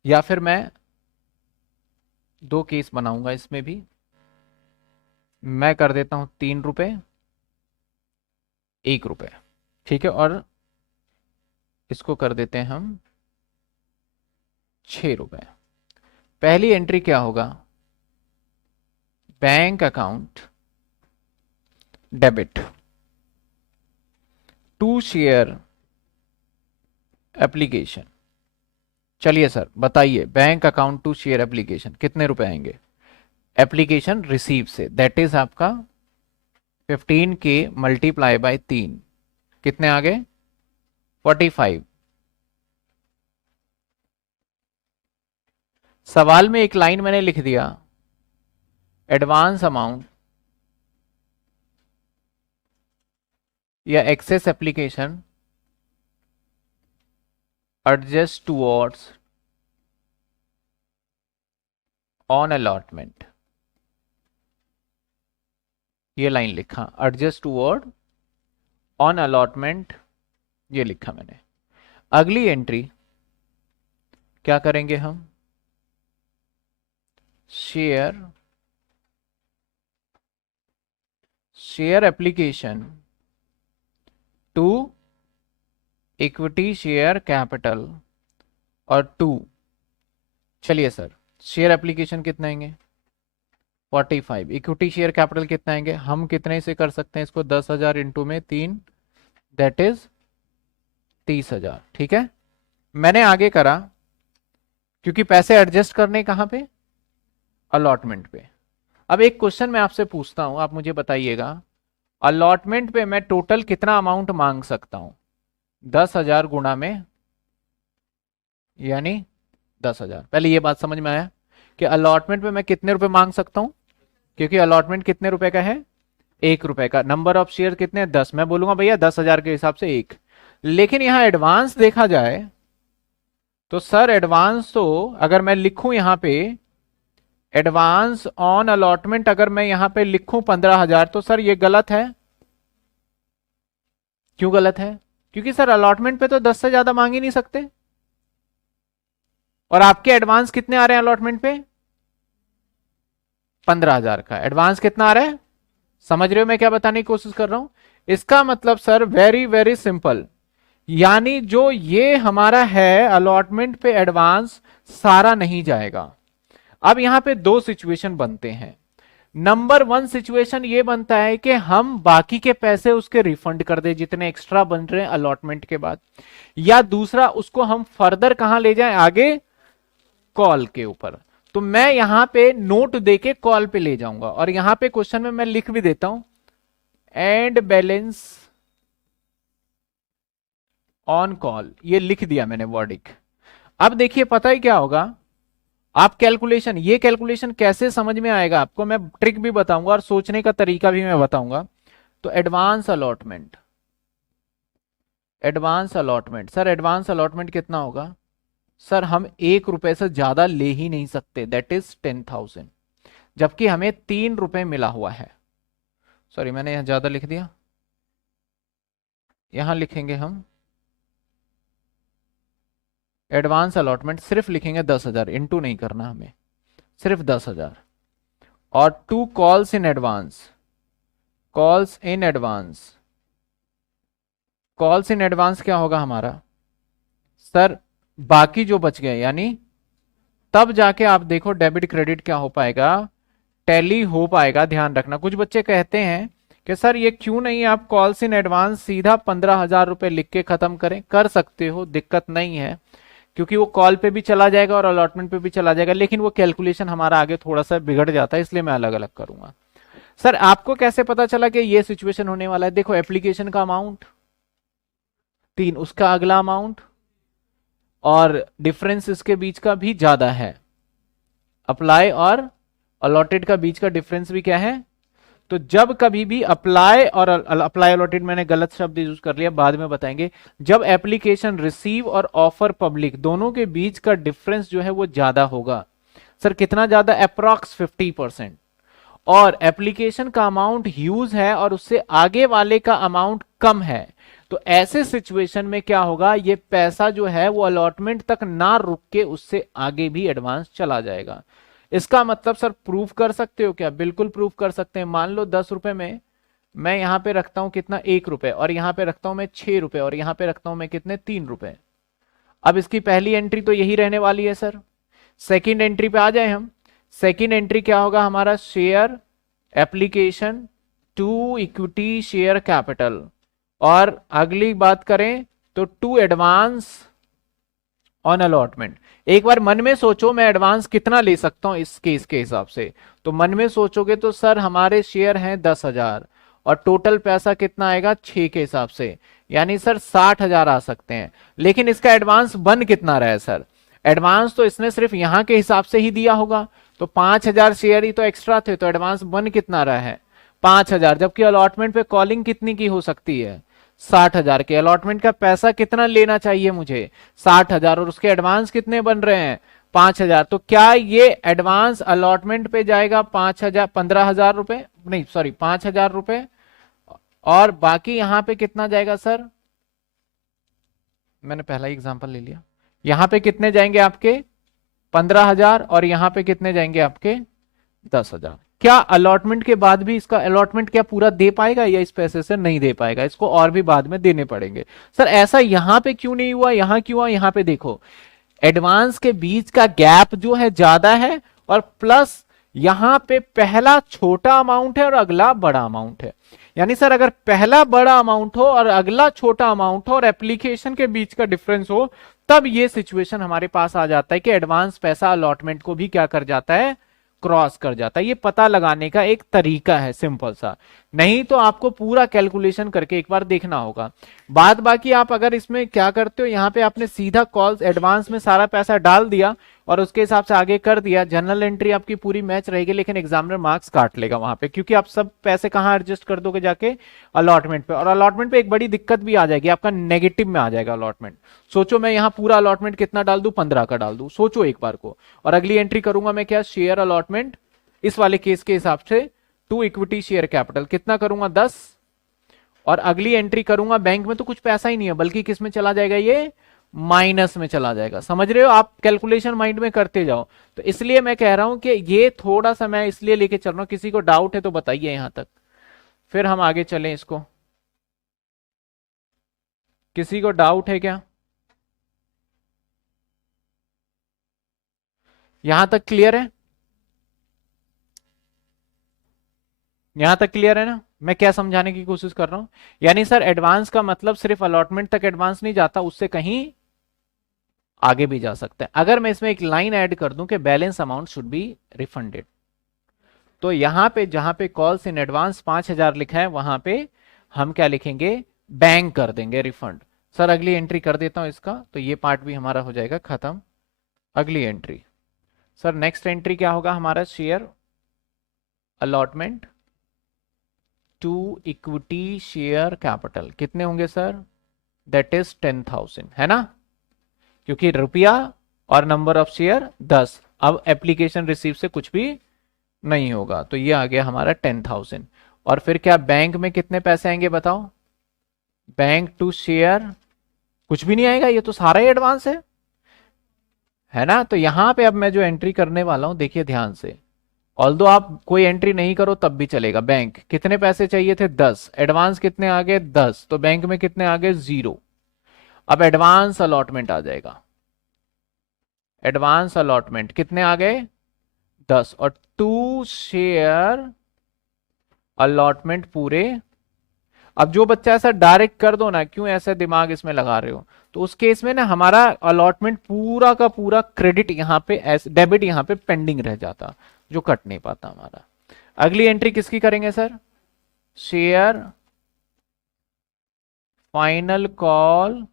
या फिर मैं 2 केस बनाऊंगा इसमें भी। मैं कर देता हूं 3 रुपए, 1 रुपए, ठीक है, और इसको कर देते हैं हम 6 रुपए। पहली एंट्री क्या होगा? Bank account debit to share application. चलिए सर बताइए, bank account to share application कितने रुपए आएंगे? एप्लीकेशन रिसीव से, दैट इज आपका 15K मल्टीप्लाई बाय 3, कितने आ गए? 45। सवाल में एक लाइन मैंने लिख दिया, एडवांस अमाउंट या excess application adjust towards on allotment, ये लाइन लिखा, एडजस्ट टूवर्ड ऑन अलॉटमेंट, ये लिखा मैंने। अगली एंट्री क्या करेंगे हम? Share application to equity share capital और टू, चलिए सर शेयर एप्लीकेशन कितने आएंगे? 45। इक्विटी शेयर कैपिटल कितना आएंगे? हम कितने से कर सकते हैं इसको? 10,000 इंटू में 3, दैट इज 30,000, ठीक है। मैंने आगे करा क्योंकि पैसे एडजस्ट करने कहां पे? अलॉटमेंट पे। अब एक क्वेश्चन मैं आपसे पूछता हूं, आप मुझे बताइएगा, अलॉटमेंट पे मैं टोटल कितना अमाउंट मांग सकता हूं? 10,000 गुणा में, यानी 10,000। पहले ये बात समझ में आया कि अलॉटमेंट पे मैं कितने रुपए मांग सकता हूं? क्योंकि अलॉटमेंट कितने रुपए का है? 1 रुपए का। नंबर ऑफ शेयर कितने हैं? 10। मैं बोलूंगा भैया 10,000 के हिसाब से 1। लेकिन यहां एडवांस देखा जाए तो सर एडवांस तो अगर मैं लिखूं यहां पे एडवांस ऑन अलॉटमेंट, अगर मैं यहां पे लिखूं 15,000, तो सर ये गलत है। क्यों गलत है? क्योंकि सर अलॉटमेंट पे तो 10 से ज्यादा मांग ही नहीं सकते, और आपके एडवांस कितने आ रहे हैं अलॉटमेंट पे? 15,000 का एडवांस कितना आ रहा है? समझ रहे हो मैं क्या बताने की कोशिश कर रहा हूं? इसका मतलब सर वेरी वेरी सिंपल, यानी जो ये हमारा है अलॉटमेंट पे एडवांस सारा नहीं जाएगा। अब यहां पे 2 सिचुएशन बनते हैं। नंबर 1 सिचुएशन ये बनता है कि हम बाकी के पैसे उसके रिफंड कर दे जितने एक्स्ट्रा बन रहे हैं अलॉटमेंट के बाद, या दूसरा उसको हम फर्दर कहां ले जाएं? आगे कॉल के ऊपर। तो मैं यहां पे नोट देके कॉल पे ले जाऊंगा, और यहां पे क्वेश्चन में मैं लिख भी देता हूं एंड बैलेंस ऑन कॉल, ये लिख दिया मैंने वर्डिक। अब देखिए पता ही क्या होगा, आप कैलकुलेशन, ये कैलकुलेशन कैसे समझ में आएगा आपको, मैं ट्रिक भी बताऊंगा और सोचने का तरीका भी मैं बताऊंगा। तो advance allotment, advance allotment, sir advance allotment कितना होगा? सर हम 1 रुपए से ज्यादा ले ही नहीं सकते, दैट इज 10,000, जबकि हमें 3 रुपए मिला हुआ है। सॉरी मैंने यहां ज्यादा लिख दिया, यहां लिखेंगे हम एडवांस अलॉटमेंट, सिर्फ लिखेंगे 10,000, इंटू नहीं करना हमें, सिर्फ 10,000, और 2 calls in advance, calls in advance, calls in advance क्या होगा हमारा? सर बाकी जो बच गए, यानी तब जाके आप देखो डेबिट क्रेडिट क्या हो पाएगा, टैली हो पाएगा। ध्यान रखना, कुछ बच्चे कहते हैं कि सर ये क्यों नहीं आप कॉल्स इन एडवांस सीधा 15,000 रुपए लिख के खत्म करें? कर सकते हो, दिक्कत नहीं है, क्योंकि वो कॉल पे भी चला जाएगा और अलॉटमेंट पे भी चला जाएगा, लेकिन वो कैलकुलेशन हमारा आगे थोड़ा सा बिगड़ जाता है, इसलिए मैं अलग अलग करूंगा। सर आपको कैसे पता चला कि ये सिचुएशन होने वाला है? देखो एप्लीकेशन का अमाउंट 3, उसका अगला अमाउंट, और डिफरेंस इसके बीच का भी ज्यादा है, अप्लाई और अलॉटेड का बीच का डिफरेंस भी क्या है? तो जब कभी भी अप्लाई और अप्लाई अलॉटेड, मैंने गलत शब्द यूज कर लिया, बाद में बताएंगे, जब एप्लीकेशन रिसीव और ऑफर पब्लिक दोनों के बीच का डिफरेंस जो है वो ज्यादा होगा, सर कितना ज्यादा, अप्रॉक्स 50%। और एप्लीकेशन का अमाउंट ह्यूज है और उससे आगे वाले का अमाउंट कम है, तो ऐसे सिचुएशन में क्या होगा, ये पैसा जो है वो अलॉटमेंट तक ना रुक के उससे आगे भी एडवांस चला जाएगा। इसका मतलब सर प्रूफ कर सकते हो क्या? बिल्कुल प्रूफ कर सकते हैं। मान लो 10 रुपए में मैं यहां पे रखता हूं कितना, 1 रुपए, और यहां पे रखता हूं मैं 6 रुपए, और यहां पे रखता हूं मैं कितने, 3 रुपए। अब इसकी पहली एंट्री तो यही रहने वाली है सर। सेकंड एंट्री पे आ जाए हम। सेकंड एंट्री क्या होगा हमारा, share application to equity share capital. और अगली बात करें तो टू एडवांस ऑन अलॉटमेंट। एक बार मन में सोचो मैं एडवांस कितना ले सकता हूं इस केस के हिसाब से। तो मन में सोचोगे तो सर हमारे शेयर हैं 10,000 और टोटल पैसा कितना आएगा 6 के हिसाब से, यानी सर 60,000 आ सकते हैं। लेकिन इसका एडवांस बन कितना रहा है सर? एडवांस तो इसने सिर्फ यहां के हिसाब से ही दिया होगा, तो 5,000 शेयर ही तो एक्स्ट्रा थे, तो एडवांस बन कितना रहा है, 5,000। जबकि अलॉटमेंट पे कॉलिंग कितनी की हो सकती है, 60,000 के। अलॉटमेंट का पैसा कितना लेना चाहिए मुझे, 60,000, और उसके एडवांस कितने बन रहे हैं, 5,000। तो क्या ये एडवांस अलॉटमेंट पे जाएगा 5,000, 15,000 रुपए, नहीं सॉरी 5,000 रुपए, और बाकी यहां पे कितना जाएगा सर, मैंने पहला ही एग्जांपल ले लिया, यहां पे कितने जाएंगे आपके 15,000, और यहां पे कितने जाएंगे आपके 10,000। क्या अलॉटमेंट के बाद भी इसका अलॉटमेंट क्या पूरा दे पाएगा, या इस पैसे से नहीं दे पाएगा, इसको और भी बाद में देने पड़ेंगे। सर ऐसा यहां पे क्यों नहीं हुआ, यहां क्यों हुआ? यहां पे देखो एडवांस के बीच का गैप जो है ज्यादा है, और प्लस यहां पे पहला छोटा अमाउंट है और अगला बड़ा अमाउंट है। यानी सर अगर पहला बड़ा अमाउंट हो और अगला छोटा अमाउंट हो और एप्लीकेशन के बीच का डिफरेंस हो, तब ये सिचुएशन हमारे पास आ जाता है कि एडवांस पैसा अलॉटमेंट को भी क्या कर जाता है, क्रॉस कर जाता है। ये पता लगाने का एक तरीका है सिंपल सा, नहीं तो आपको पूरा कैलकुलेशन करके एक बार देखना होगा। बाद बाकी आप अगर इसमें क्या करते हो, यहाँ पे आपने सीधा कॉल्स एडवांस में सारा पैसा डाल दिया और उसके हिसाब से आगे कर दिया, जनरल एंट्री आपकी पूरी मैच रहेगी, लेकिन एग्जामिनर मार्क्स काट लेगा वहां पे, क्योंकि आप सब पैसे कहाँ एडजस्ट कर दोगे जाके, अलॉटमेंट पे। और अलॉटमेंट पे एक बड़ी दिक्कत भी आ जाएगी, आपका नेगेटिव में आ जाएगा अलॉटमेंट। सोचो मैं यहाँ पूरा अलॉटमेंट कितना डाल दूं, 15 का डाल दूं, सोचो एक बार को। और अगली एंट्री करूंगा मैं क्या, शेयर अलॉटमेंट, इस वाले केस के हिसाब से टू इक्विटी शेयर कैपिटल कितना करूंगा, 10। और अगली एंट्री करूंगा बैंक में तो कुछ पैसा ही नहीं है, बल्कि किस में चला जाएगा, ये माइनस में चला जाएगा। समझ रहे हो आप, कैलकुलेशन माइंड में करते जाओ। तो इसलिए मैं कह रहा हूं कि ये थोड़ा सा मैं इसलिए लेके चल रहा हूं, किसी को डाउट है तो बताइए यहां तक, फिर हम आगे चलें इसको। किसी को डाउट है क्या, यहां तक क्लियर है? यहां तक क्लियर है ना, मैं क्या समझाने की कोशिश कर रहा हूं? यानी सर एडवांस का मतलब सिर्फ अलॉटमेंट तक एडवांस नहीं जाता, उससे कहीं आगे भी जा सकता है। अगर मैं इसमें एक लाइन ऐड कर दूं कि balance amount should be refunded, तो यहां पे जहां पे कॉल्स इन एडवांस 5,000 लिखा है, वहां पे हम क्या लिखेंगे, बैंक कर देंगे रिफंड। सर अगली एंट्री कर देता हूं इसका, तो ये पार्ट भी हमारा हो जाएगा खत्म। अगली एंट्री सर, नेक्स्ट एंट्री क्या होगा हमारा, share allotment to equity share capital कितने होंगे सर, दैट इज 10,000, है ना, क्योंकि रुपया और नंबर ऑफ शेयर 10। अब एप्लीकेशन रिसीव से कुछ भी नहीं होगा, तो ये आ गया हमारा 10,000। और फिर क्या बैंक में कितने पैसे आएंगे बताओ, बैंक टू शेयर कुछ भी नहीं आएगा, ये तो सारा ही एडवांस है ना। तो यहां पे अब मैं जो एंट्री करने वाला हूं देखिए ध्यान से, ऑल्दो आप कोई एंट्री नहीं करो तब भी चलेगा। बैंक कितने पैसे चाहिए थे, 10, एडवांस कितने आ गए 10, तो बैंक में कितने आ गए 0। अब एडवांस अलॉटमेंट आ जाएगा, एडवांस अलॉटमेंट कितने आ गए 10, और टू शेयर अलॉटमेंट पूरे। अब जो बच्चा ऐसा डायरेक्ट कर दो ना, क्यों ऐसे दिमाग इसमें लगा रहे हो, तो उस केस में ना हमारा अलॉटमेंट पूरा का पूरा क्रेडिट यहाँ पे, डेबिट यहाँ पे पेंडिंग रह जाता, जो कट नहीं पाता हमारा। अगली एंट्री किसकी करेंगे sir, share final call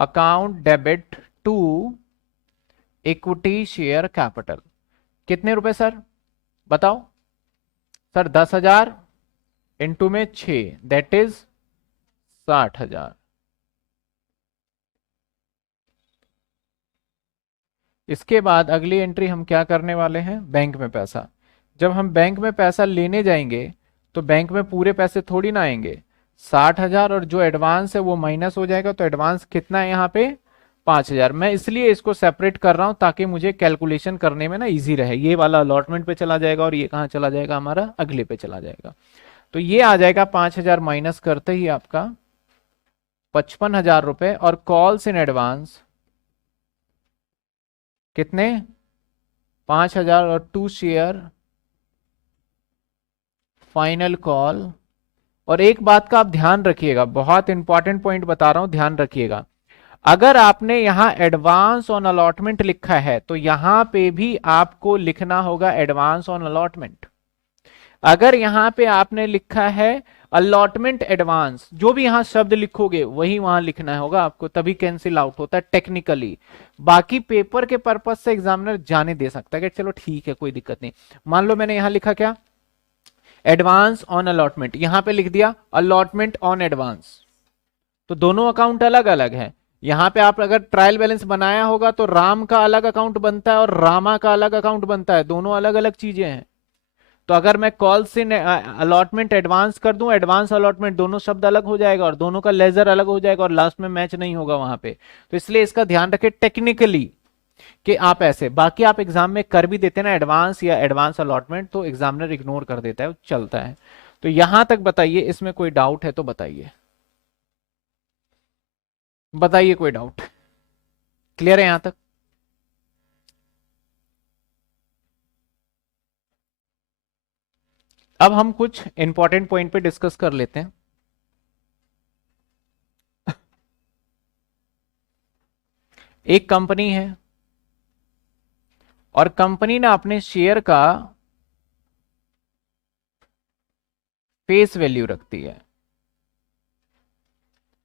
account debit to equity share capital. कितने रुपए सर बताओ, सर 10,000 इंटू में 6, दैट इज 60,000। इसके बाद अगली एंट्री हम क्या करने वाले हैं, बैंक में पैसा। जब हम बैंक में पैसा लेने जाएंगे तो बैंक में पूरे पैसे थोड़ी ना आएंगे, 60,000 और जो एडवांस है वो माइनस हो जाएगा। तो एडवांस कितना है यहाँ पे, 5,000। मैं इसलिए इसको सेपरेट कर रहा हूं ताकि मुझे कैलकुलेशन करने में ना इजी रहे। ये वाला अलॉटमेंट पे चला जाएगा और ये कहाँ चला जाएगा, हमारा अगले पे चला जाएगा। तो ये आ जाएगा 5,000 माइनस करते ही आपका 55,000 रुपए। और कॉल्स इन एडवांस कितने, 5,000 और 2 शेयर फाइनल कॉल। और एक बात का आप ध्यान रखिएगा, बहुत इंपॉर्टेंट पॉइंट बता रहा हूं, ध्यान रखिएगा। अगर आपने यहां एडवांस ऑन अलॉटमेंट लिखा है तो यहां पे भी आपको लिखना होगा एडवांस ऑन अलॉटमेंट। अगर यहां पे आपने लिखा है अलॉटमेंट एडवांस, जो भी यहां शब्द लिखोगे वही वहां लिखना होगा आपको, तभी कैंसिल आउट होता है टेक्निकली। बाकी पेपर के पर्पज से एग्जामिनर जाने दे सकता है कि चलो ठीक है कोई दिक्कत नहीं। मान लो मैंने यहां लिखा क्या, एडवांस ऑन अलॉटमेंट, यहां पे लिख दिया अलॉटमेंट ऑन एडवांस, तो दोनों अकाउंट अलग अलग है। यहां पे आप अगर ट्रायल बैलेंस बनाया होगा तो राम का अलग अकाउंट बनता है और रामा का अलग अकाउंट बनता है, दोनों अलग अलग चीजें हैं। तो अगर मैं कॉल से अलॉटमेंट एडवांस कर दूं, एडवांस अलॉटमेंट, दोनों शब्द अलग हो जाएगा और दोनों का लेजर अलग हो जाएगा और लास्ट में मैच नहीं होगा वहां पे। तो इसलिए इसका ध्यान रखें टेक्निकली कि आप ऐसे, बाकी आप एग्जाम में कर भी देते ना एडवांस या एडवांस अलॉटमेंट, तो एग्जामिनर इग्नोर कर देता है, चलता है। तो यहां तक बताइए, इसमें कोई डाउट है तो बताइए, बताइए कोई डाउट, क्लियर है यहां तक। अब हम कुछ इंपॉर्टेंट पॉइंट पे डिस्कस कर लेते हैं। एक कंपनी है और कंपनी ने अपने शेयर का फेस वैल्यू रखती है,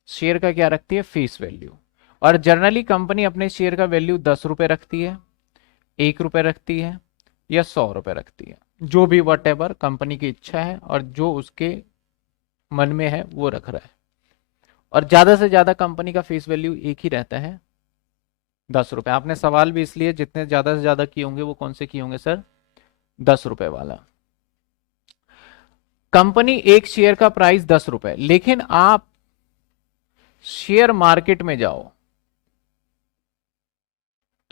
शेयर का क्या रखती है, फेस वैल्यू। और जनरली कंपनी अपने शेयर का वैल्यू 10 रुपए रखती है, 1 रुपए रखती है या 100 रुपए रखती है, जो भी वट एवर कंपनी की इच्छा है और जो उसके मन में है वो रख रहा है। और ज्यादा से ज्यादा कंपनी का फेस वैल्यू एक ही रहता है, 10 रुपए। आपने सवाल भी इसलिए जितने ज्यादा से ज्यादा किए होंगे वो कौन से किए होंगे सर, 10 रुपए वाला। कंपनी एक शेयर का प्राइस 10 रुपए, लेकिन आप शेयर मार्केट में जाओ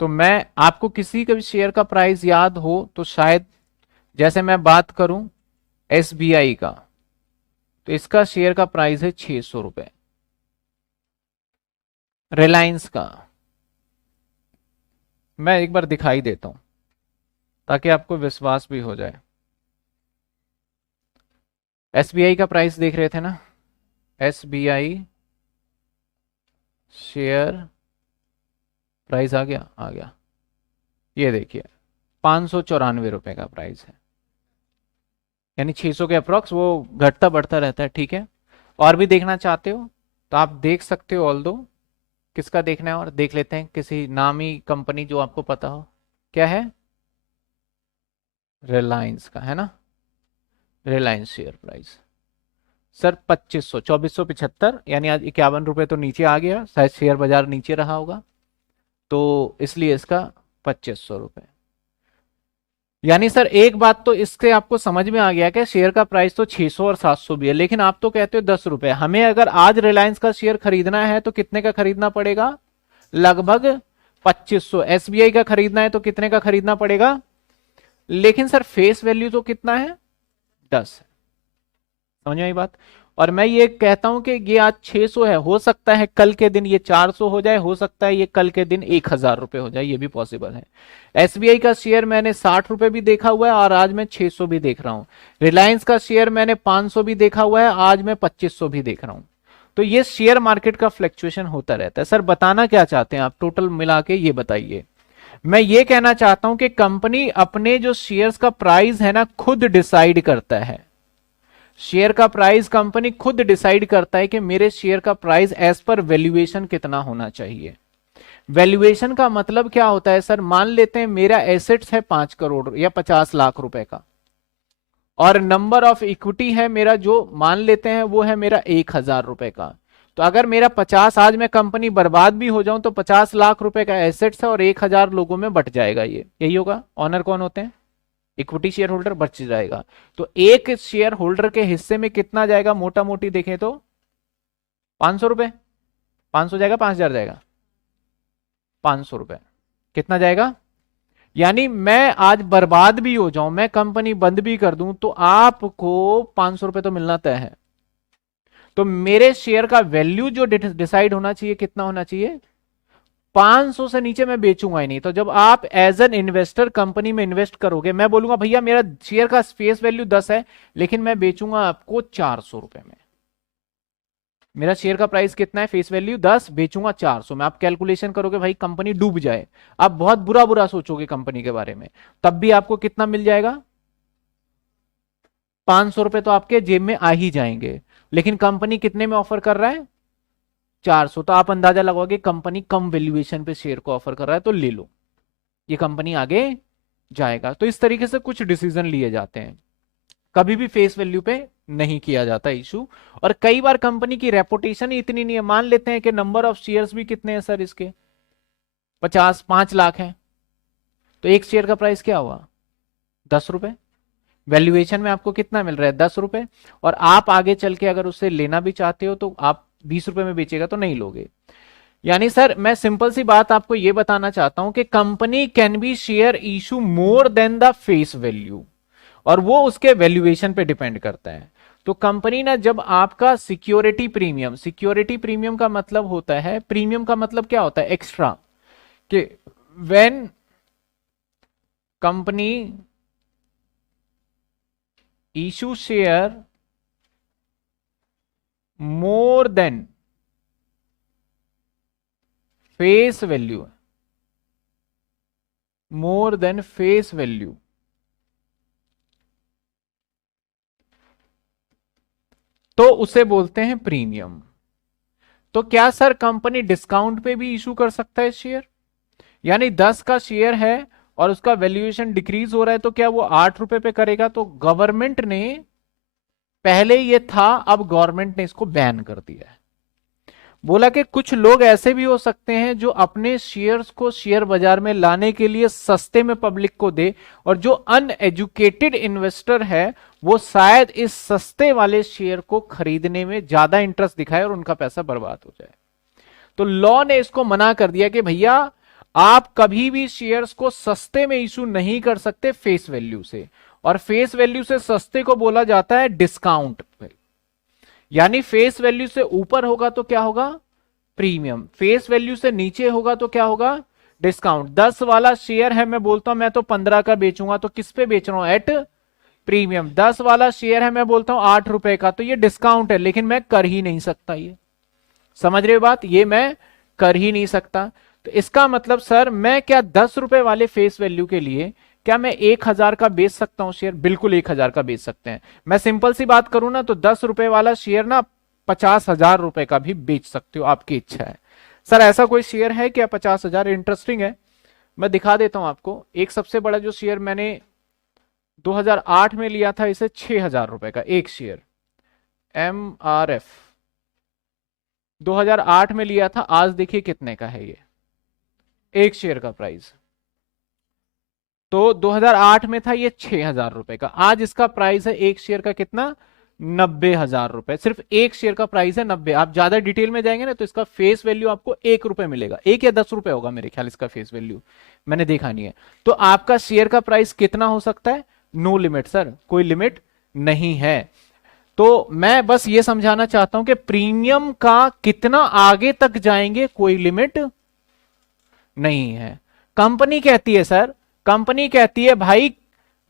तो मैं आपको किसी का भी शेयर का प्राइस याद हो तो शायद, जैसे मैं बात करूं एसबीआई का, तो इसका शेयर का प्राइस है 600 रुपए। रिलायंस का मैं एक बार दिखाई देता हूं ताकि आपको विश्वास भी हो जाए। एसबीआई का प्राइस देख रहे थे ना, एसबीआई शेयर प्राइस आ गया, आ गया, ये देखिए 594 रुपए का प्राइस है, यानी 600 के अप्रोक्स, वो घटता बढ़ता रहता है, ठीक है। और भी देखना चाहते हो तो आप देख सकते हो, ऑल दो किसका देखना है और देख लेते हैं, किसी नामी कंपनी जो आपको पता हो। क्या है, रिलायंस का है ना, रिलायंस शेयर प्राइस सर 2500, 2475, यानी आज 51 रुपए तो नीचे आ गया, शायद शेयर बाजार नीचे रहा होगा तो इसलिए इसका 2500 रुपए। यानी सर एक बात तो इससे आपको समझ में आ गया कि शेयर का प्राइस तो 600 और 700 भी है, लेकिन आप तो कहते हो 10 रुपए। हमें अगर आज रिलायंस का शेयर खरीदना है तो कितने का खरीदना पड़ेगा, लगभग 2500। एसबीआई का खरीदना है तो कितने का खरीदना पड़ेगा, लेकिन सर फेस वैल्यू तो कितना है, 10 है। समझ में आई बात। और मैं ये कहता हूं कि ये आज 600 है, हो सकता है कल के दिन ये 400 हो जाए, हो सकता है ये कल के दिन 1,000 रुपए हो जाए, ये भी पॉसिबल है। एसबीआई का शेयर मैंने 60 रुपए भी देखा हुआ है और आज मैं 600 भी देख रहा हूं। रिलायंस का शेयर मैंने 500 भी देखा हुआ है, आज मैं 2500 भी देख रहा हूं। तो ये शेयर मार्केट का फ्लक्चुएशन होता रहता है। सर बताना क्या चाहते हैं आप, टोटल मिला के ये बताइए। मैं ये कहना चाहता हूं कि कंपनी अपने जो शेयर्स का प्राइस है ना खुद डिसाइड करता है, शेयर का प्राइस कंपनी खुद डिसाइड करता है कि मेरे शेयर का प्राइस एज पर वैल्यूएशन कितना होना चाहिए। वैल्यूएशन का मतलब क्या होता है सर, मान लेते हैं मेरा एसेट्स है 5 करोड़ या 50 लाख रुपए का, और नंबर ऑफ इक्विटी है मेरा जो मान लेते हैं वो है मेरा 1,000 रुपए का। तो अगर मेरा 50 आज मैं कंपनी बर्बाद भी हो जाऊं तो 50 लाख रुपए का एसेट्स है और 1000 लोगों में बट जाएगा। ये यही होगा। ऑनर कौन होते हैं? इक्विटी शेयर होल्डर बच जाएगा। तो एक शेयर होल्डर के हिस्से में कितना जाएगा मोटा मोटी देखें तो 500 रुपए। 500 जाएगा 5000 जाएगा? 500 रुपए। कितना जाएगा? यानी मैं आज बर्बाद भी हो जाऊं, मैं कंपनी बंद भी कर दूं तो आपको 500 रुपए तो मिलना तय है। तो मेरे शेयर का वैल्यू जो डिसाइड होना चाहिए कितना होना चाहिए? 500 से नीचे मैं बेचूंगा ही नहीं। तो जब आप एज एन इन्वेस्टर कंपनी में इन्वेस्ट करोगे, मैं बोलूंगा भैया मेरा शेयर का फेस वैल्यू 10 है लेकिन मैं बेचूंगा आपको 400 रुपए में। मेरा शेयर का प्राइस कितना है? फेस वैल्यू 10, बेचूंगा 400 में। आप कैलकुलेशन करोगे भाई कंपनी डूब जाए, आप बहुत बुरा बुरा सोचोगे कंपनी के बारे में, तब भी आपको कितना मिल जाएगा? 500 रुपए तो आपके जेब में आ ही जाएंगे। लेकिन कंपनी कितने में ऑफर कर रहा है? 400। तो आप अंदाजा लगाओगे कंपनी कम वैल्यूएशन पे शेयर को ऑफर कर रहा है तो ले लो, ये कंपनी आगे जाएगा। तो इस तरीके से कुछ डिसीजन लिए जाते हैं, कभी भी फेस वैल्यू पे नहीं किया जाता इशू। और कई बार कंपनी की रेपुटेशन ही इतनी नहीं है, मान लेते हैं कि नंबर ऑफ शेयर्स भी कितने हैं सर इसके? 5 लाख है, तो एक शेयर का प्राइस क्या हुआ? 10 रुपए। वैल्यूएशन में आपको कितना मिल रहा है? 10 रुपए। और आप आगे चल के अगर उससे लेना भी चाहते हो तो आप 20 रुपए में बेचेगा तो नहीं लोगे। यानी सर मैं सिंपल सी बात आपको यह बताना चाहता हूं कि company can be share issue more than the face value, और वो उसके वैल्यूएशन पे डिपेंड करता है। तो कंपनी ना जब आपका सिक्योरिटी प्रीमियम का मतलब होता है, प्रीमियम का मतलब क्या होता है? एक्स्ट्रा। कि when company issue share more than face value, more than face value, तो उसे बोलते हैं प्रीमियम। तो क्या सर कंपनी डिस्काउंट पे भी इशू कर सकता है शेयर? यानी 10 का शेयर है और उसका वैल्यूएशन डिक्रीज हो रहा है तो क्या वो 8 रुपए पे करेगा? तो गवर्नमेंट ने, पहले ये था अब गवर्नमेंट ने इसको बैन कर दिया है। बोला कि कुछ लोग ऐसे भी हो सकते हैं जो अपने शेयर्स को शेयर बाजार में लाने के लिए सस्ते में पब्लिक को दे, और जो अनएजुकेटेड इन्वेस्टर है वो शायद इस सस्ते वाले शेयर को खरीदने में ज्यादा इंटरेस्ट दिखाए और उनका पैसा बर्बाद हो जाए। तो लॉ ने इसको मना कर दिया कि भैया आप कभी भी शेयर्स को सस्ते में इशू नहीं कर सकते फेस वैल्यू से, और फेस वैल्यू से सस्ते को बोला जाता है डिस्काउंट। यानी फेस वैल्यू से ऊपर होगा तो क्या होगा? प्रीमियम। फेस वैल्यू से नीचे होगा तो क्या होगा? डिस्काउंट। 10 वाला शेयर है, मैं बोलता हूं मैं तो 15 का बेचूंगा, तो किस पे बेच रहा हूं? At premium. 10 वाला शेयर है, मैं बोलता हूं 8 रुपए का, तो ये डिस्काउंट है लेकिन मैं कर ही नहीं सकता। ये समझ रहे हो बात? ये मैं कर ही नहीं सकता। तो इसका मतलब सर मैं क्या 10 रुपए वाले फेस वैल्यू के लिए क्या मैं 1000 का बेच सकता हूं शेयर? बिल्कुल 1000 का बेच सकते हैं। मैं सिंपल सी बात करूं ना तो 10 रुपए वाला शेयर ना 50,000 रुपए का भी बेच सकते हो, आपकी इच्छा है। सर ऐसा कोई शेयर है क्या 50,000? इंटरेस्टिंग है, मैं दिखा देता हूं आपको। एक सबसे बड़ा जो शेयर मैंने 2008 में लिया था, इसे 6,000 रुपए का एक शेयर, MRF 2008 में लिया था। आज देखिए कितने का है ये एक शेयर का प्राइस। तो 2008 में था ये 6,000 रुपए का, आज इसका प्राइस है एक शेयर का कितना? 90,000 रुपए। सिर्फ एक शेयर का प्राइस है 90। आप ज्यादा डिटेल में जाएंगे ना तो इसका फेस वैल्यू आपको 1 रुपए मिलेगा, 1 या 10 रुपए होगा मेरे ख्याल इसका फेस वैल्यू, मैंने देखा नहीं है। तो आपका शेयर का प्राइस कितना हो सकता है? नो लिमिट सर, कोई लिमिट नहीं है। तो मैं बस ये समझाना चाहता हूं कि प्रीमियम का कितना आगे तक जाएंगे कोई लिमिट नहीं है। कंपनी कहती है सर, कंपनी कहती है भाई,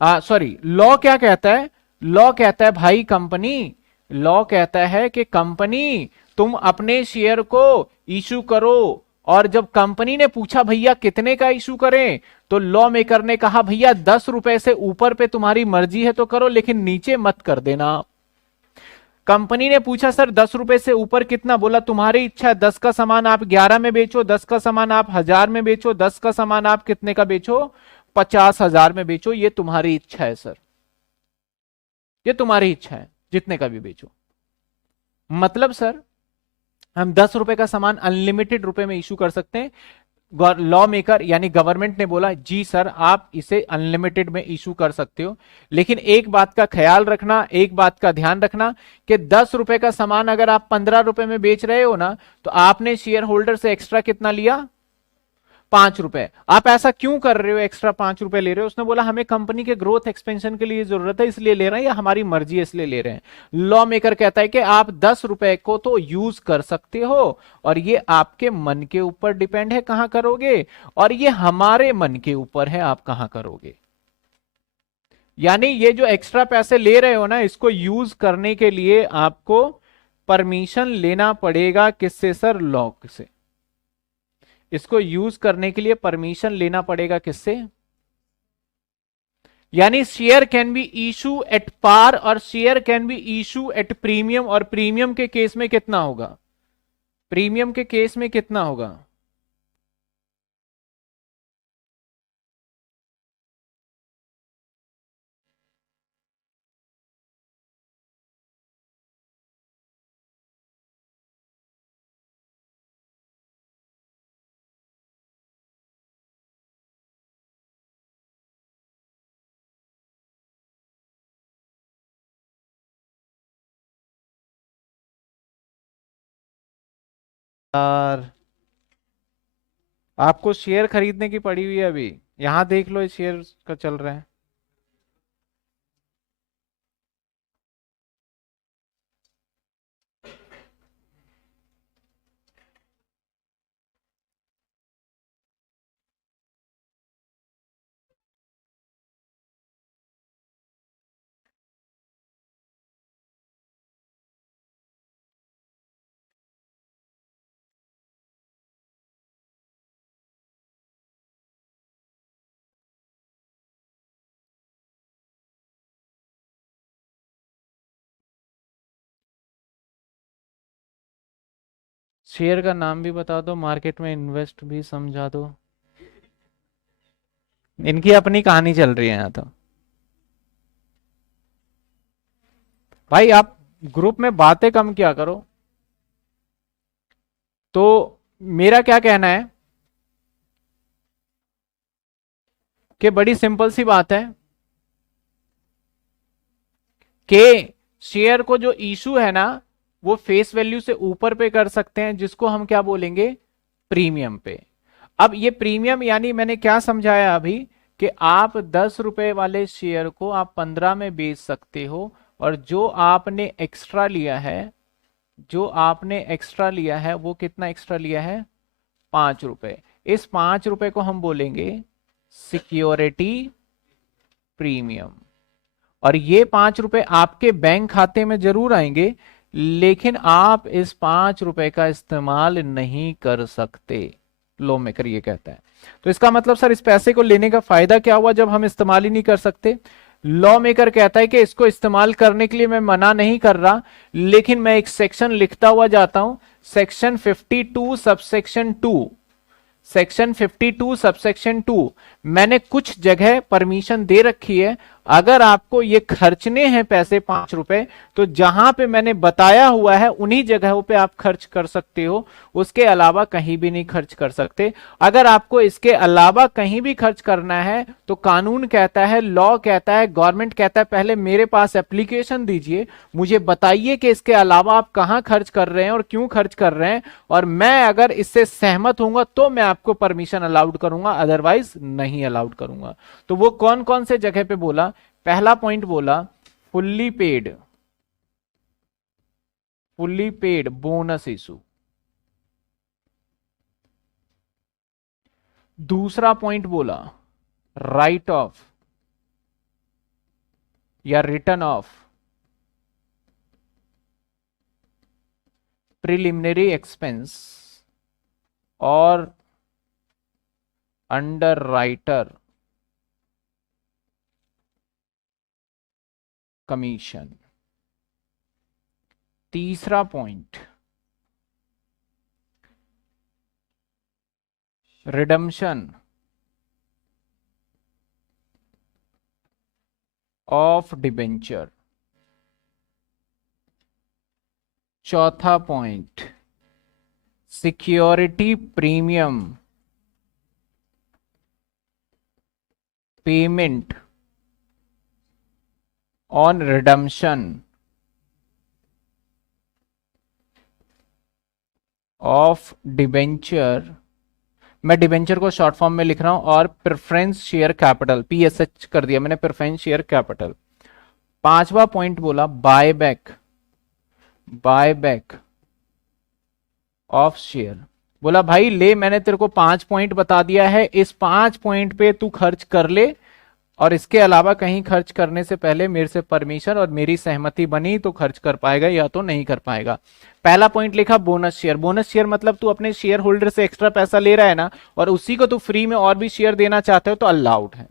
सॉरी लॉ क्या कहता है? लॉ कहता है भाई लॉ कहता है कि कंपनी तुम अपने शेयर को इशू करो। और जब कंपनी ने पूछा भैया कितने का इशू करें, तो लॉ मेकर ने कहा भैया 10 रुपए से ऊपर पे तुम्हारी मर्जी है तो करो लेकिन नीचे मत कर देना। कंपनी ने पूछा सर 10 रुपए से ऊपर कितना? बोला तुम्हारी इच्छा, 10 का सामान आप 11 में बेचो, 10 का सामान आप 1000 में बेचो, 10 का सामान आप कितने का बेचो? 50,000 में बेचो, ये तुम्हारी इच्छा है सर, ये तुम्हारी इच्छा है, जितने का भी बेचो। मतलब सर हम 10 रुपए का सामान अनलिमिटेड रुपए में इशू कर सकते हैं। लॉ मेकर यानी गवर्नमेंट ने बोला जी सर आप इसे अनलिमिटेड में इशू कर सकते हो, लेकिन एक बात का ख्याल रखना, एक बात का ध्यान रखना कि 10 रुपए का सामान अगर आप 15 रुपए में बेच रहे हो ना, तो आपने शेयर होल्डर से एक्स्ट्रा कितना लिया, 5 रुपए। आप ऐसा क्यों कर रहे हो, एक्स्ट्रा 5 रुपए ले रहे हो? उसने बोला हमें कंपनी के ग्रोथ एक्सपेंशन के लिए जरूरत है इसलिए ले रहे हैं, या हमारी मर्जी है इसलिए ले रहे हैं। लॉ मेकर कहता है कि आप 10 रुपए को तो यूज कर सकते हो, और ये आपके मन के ऊपर डिपेंड है कहां करोगे, और ये हमारे मन के ऊपर है आप कहां करोगे। यानी ये जो एक्स्ट्रा पैसे ले रहे हो ना, इसको यूज करने के लिए आपको परमिशन लेना पड़ेगा किससे सर, लॉ से। इसको यूज करने के लिए परमिशन लेना पड़ेगा किससे, यानी share can be issue at par और share can be issue at premium, और प्रीमियम के केस में कितना होगा, प्रीमियम के केस में कितना होगा, यार आपको शेयर खरीदने की पड़ी हुई है अभी, यहां देख लो शेयर का चल रहा है। शेयर का नाम भी बता दो, मार्केट में इन्वेस्ट भी समझा दो, इनकी अपनी कहानी चल रही है यहाँ तो। भाई आप ग्रुप में बातें कम किया करो। तो मेरा क्या कहना है कि बड़ी सिंपल सी बात है कि शेयर को जो इशू है ना, वो फेस वैल्यू से ऊपर पे कर सकते हैं, जिसको हम क्या बोलेंगे, प्रीमियम पे। अब ये प्रीमियम यानी मैंने क्या समझाया अभी, कि आप 10 रुपए वाले शेयर को आप 15 में बेच सकते हो, और जो आपने एक्स्ट्रा लिया है, जो आपने एक्स्ट्रा लिया है वो कितना एक्स्ट्रा लिया है, 5 रुपए। इस 5 रुपए को हम बोलेंगे सिक्योरिटी प्रीमियम। और ये 5 रुपए आपके बैंक खाते में जरूर आएंगे, लेकिन आप इस 5 रुपए का इस्तेमाल नहीं कर सकते, लो मेकर ये कहता है। तो इसका मतलब सर इस पैसे को लेने का फायदा क्या हुआ जब हम इस्तेमाल ही नहीं कर सकते। लॉ मेकर कहता है कि इसको इस्तेमाल करने के लिए मैं मना नहीं कर रहा, लेकिन मैं एक सेक्शन लिखता हुआ जाता हूं, सेक्शन 52 सबसेक्शन 2, सेक्शन 52 सबसेक्शन 2, मैंने कुछ जगह परमिशन दे रखी है, अगर आपको ये खर्चने हैं पैसे 5 रुपए, तो जहां पे मैंने बताया हुआ है उन्हीं जगहों पे आप खर्च कर सकते हो, उसके अलावा कहीं भी नहीं खर्च कर सकते। अगर आपको इसके अलावा कहीं भी खर्च करना है तो कानून कहता है, लॉ कहता है, गवर्नमेंट कहता है पहले मेरे पास एप्लीकेशन दीजिए, मुझे बताइए कि इसके अलावा आप कहां खर्च कर रहे हैं और क्यों खर्च कर रहे हैं, और मैं अगर इससे सहमत होऊंगा तो मैं आपको परमिशन अलाउड करूंगा, अदरवाइज नहीं अलाउड करूंगा। तो वो कौन कौन से जगह पे बोला, पहला पॉइंट बोला fully paid, fully paid bonus issue. दूसरा पॉइंट बोला राइट ऑफ या रिटर्न ऑफ प्रिलिमिनरी एक्सपेंस और अंडर राइटर कमीशन। तीसरा पॉइंट रिडम्पशन ऑफ डिबेंचर। चौथा point security premium payment on redemption of debenture, मैं डिबेंचर को शॉर्ट फॉर्म में लिख रहा हूं, और प्रेफरेंस शेयर कैपिटल, पीएसएच कर दिया मैंने, प्रेफरेंस शेयर कैपिटल। पांचवा पॉइंट बोला बायबैक, बायबैक ऑफ शेयर। बोला भाई ले, मैंने तेरे को 5 पॉइंट बता दिया है, इस 5 पॉइंट पे तू खर्च कर ले, और इसके अलावा कहीं खर्च करने से पहले मेरे से परमिशन और मेरी सहमति बनी तो खर्च कर पाएगा, या तो नहीं कर पाएगा। पहला पॉइंट लिखा बोनस शेयर। बोनस शेयर मतलब तू अपने शेयर होल्डर से एक्स्ट्रा पैसा ले रहा है ना, और उसी को तू फ्री में और भी शेयर देना चाहते हो तो अलाउड है,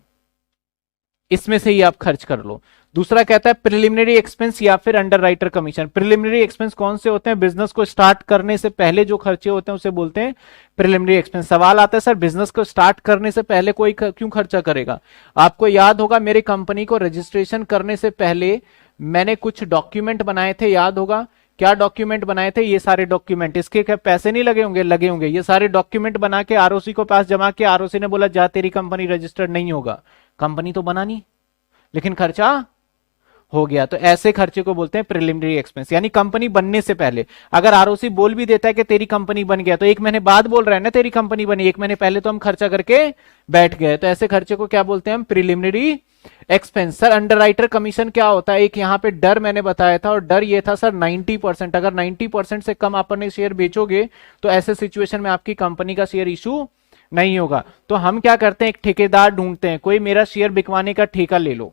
इसमें से ही आप खर्च कर लो। दूसरा कहता है प्रिलिमिनरी एक्सपेंस या फिर under writer commission. Preliminary expense कौन से होते हैं? बिजनेस को स्टार्ट करने से पहले जो खर्चे होते हैं उसे बोलते हैं प्रिलिमिनरी एक्सपेंस। सवाल आता है सर बिजनेस को स्टार्ट करने से पहले कोई क्यों खर्चा करेगा? आपको याद होगा मेरी कंपनी को रजिस्ट्रेशन करने से पहले मैंने कुछ डॉक्यूमेंट बनाए थे, याद होगा क्या डॉक्यूमेंट बनाए थे? ये सारे डॉक्यूमेंट, इसके क्या पैसे नहीं लगे होंगे? लगे होंगे। ये सारे डॉक्यूमेंट बना के आरओसी को पास जमा किया, आरओसी ने बोला जा तेरी कंपनी रजिस्टर्ड नहीं होगा। कंपनी तो बना नहीं, लेकिन खर्चा हो गया। तो ऐसे खर्चे को बोलते हैं प्रिलिमिनरी एक्सपेंस, यानी कंपनी बनने से पहले। अगर आरओसी बोल भी देता है कि तेरी कंपनी बन गया, तो 1 महीने बाद बोल रहा है ना तेरी कंपनी बनी, 1 महीने पहले तो हम खर्चा करके बैठ गए। तो ऐसे खर्चे को क्या बोलते हैं हम? Preliminary expense. Sir under writer commission क्या होता है? एक यहाँ पे डर मैंने बताया था, और डर ये था सर 90%, अगर 90% से कम आपने शेयर बेचोगे तो ऐसे सिचुएशन में आपकी कंपनी का शेयर इशू नहीं होगा। तो हम क्या करते हैं, एक ठेकेदार ढूंढते हैं, कोई मेरा शेयर बिकवाने का ठेका ले लो।